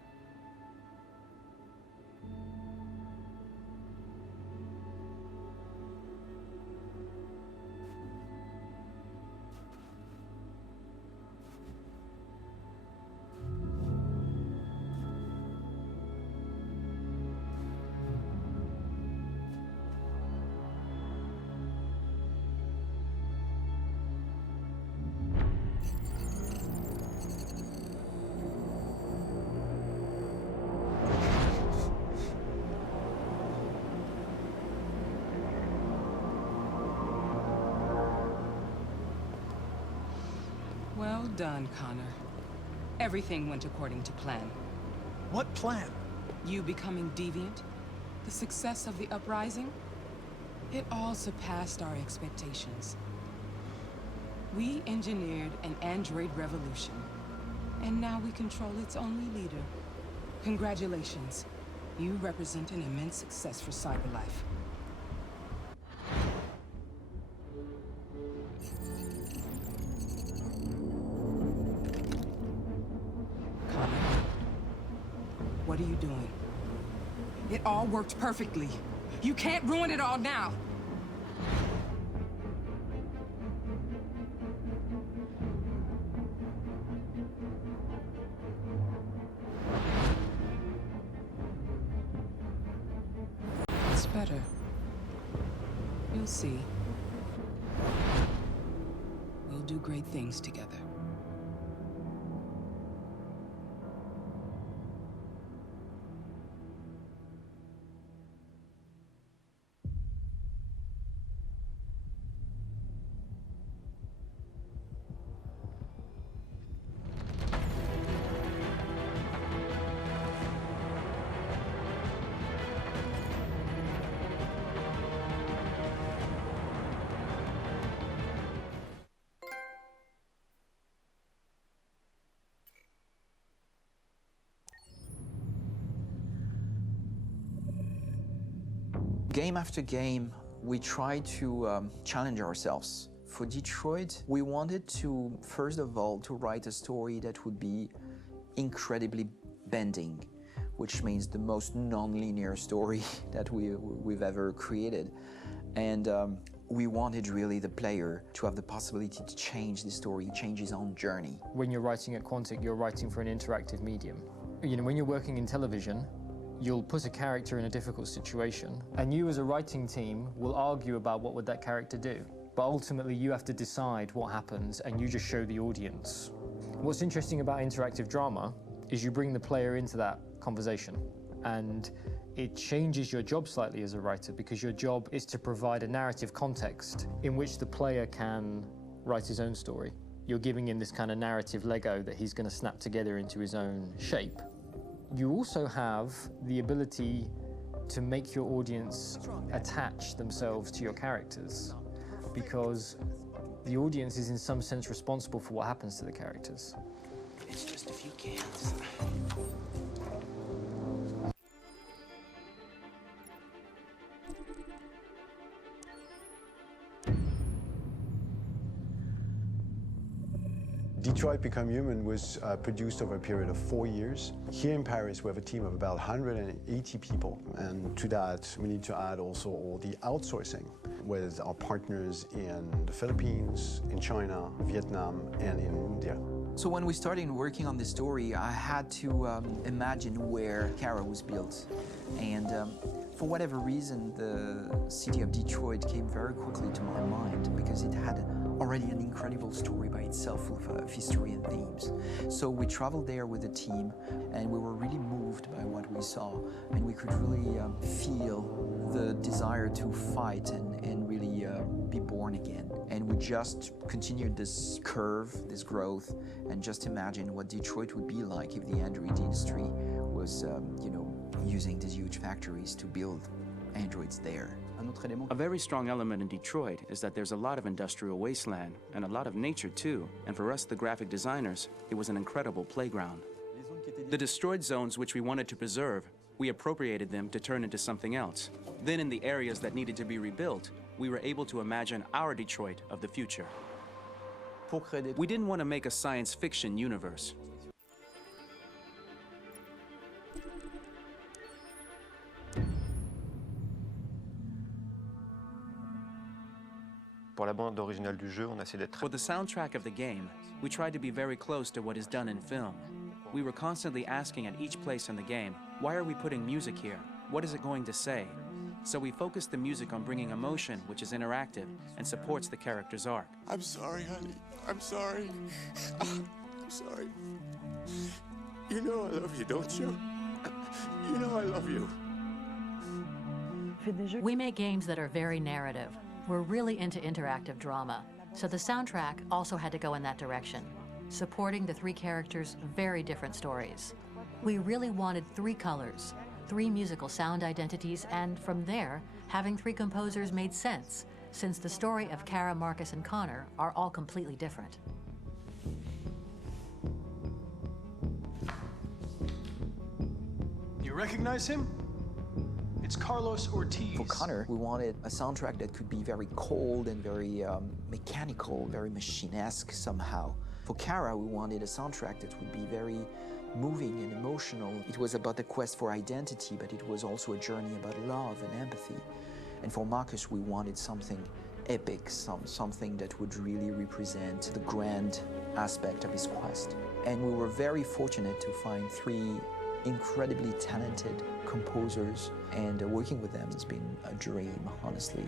Well done, Connor. Everything went according to plan. What plan? You becoming deviant, the success of the uprising, it all surpassed our expectations. We engineered an android revolution, and now we control its only leader. Congratulations. You represent an immense success for CyberLife. What are you doing? It all worked perfectly. You can't ruin it all now. It's better. You'll see. We'll do great things together. Game after game, we try to challenge ourselves. For Detroit, we wanted to, first of all, to write a story that would be incredibly bending, which means the most non-linear story that we've ever created. And we wanted really the player to have the possibility to change the story, change his own journey. When you're writing at Quantic, you're writing for an interactive medium. You know, when you're working in television, you'll put a character in a difficult situation, and you as a writing team will argue about what would that character do. But ultimately, you have to decide what happens, and you just show the audience. What's interesting about interactive drama is you bring the player into that conversation, and it changes your job slightly as a writer, because your job is to provide a narrative context in which the player can write his own story. You're giving him this kind of narrative Lego that he's going to snap together into his own shape. You also have the ability to make your audience attach themselves to your characters, because the audience is in some sense responsible for what happens to the characters. It's just a few cans. Detroit Become Human was produced over a period of 4 years. Here in Paris, we have a team of about 180 people. And to that, we need to add also all the outsourcing with our partners in the Philippines, in China, Vietnam, and in India. So when we started working on this story, I had to imagine where Kara was built. And for whatever reason, the city of Detroit came very quickly to my mind, because it had already an incredible story by itself of history and themes. So we traveled there with the team, and we were really moved by what we saw, and we could really feel the desire to fight and really be born again. And we just continued this curve, this growth, and just imagine what Detroit would be like if the android industry was, using these huge factories to build androids there. A very strong element in Detroit is that there's a lot of industrial wasteland and a lot of nature too. And for us, the graphic designers, it was an incredible playground. The destroyed zones which we wanted to preserve, we appropriated them to turn into something else. Then in the areas that needed to be rebuilt, we were able to imagine our Detroit of the future. We didn't want to make a science fiction universe. Pour la bande originale du jeu, on a essayé d'être... For the soundtrack of the game, we tried to be very close to what is done in film. We were constantly asking at each place in the game, why are we putting music here? What is it going to say? So we focused the music on bringing emotion, which is interactive, and supports the character's arc. I'm sorry, honey. I'm sorry. I'm sorry. You know I love you, don't you? You know I love you. We make games that are very narrative. We're really into interactive drama, so the soundtrack also had to go in that direction, supporting the three characters' very different stories. We really wanted three colors, three musical sound identities, and from there, having three composers made sense, since the story of Kara, Marcus, and Connor are all completely different. You recognize him? It's Carlos Ortiz. For Connor, we wanted a soundtrack that could be very cold and very mechanical, very machine-esque somehow. For Kara, we wanted a soundtrack that would be very moving and emotional. It was about the quest for identity, but it was also a journey about love and empathy. And for Marcus, we wanted something epic, something that would really represent the grand aspect of his quest. And we were very fortunate to find three incredibly talented composers, and working with them has been a dream, honestly.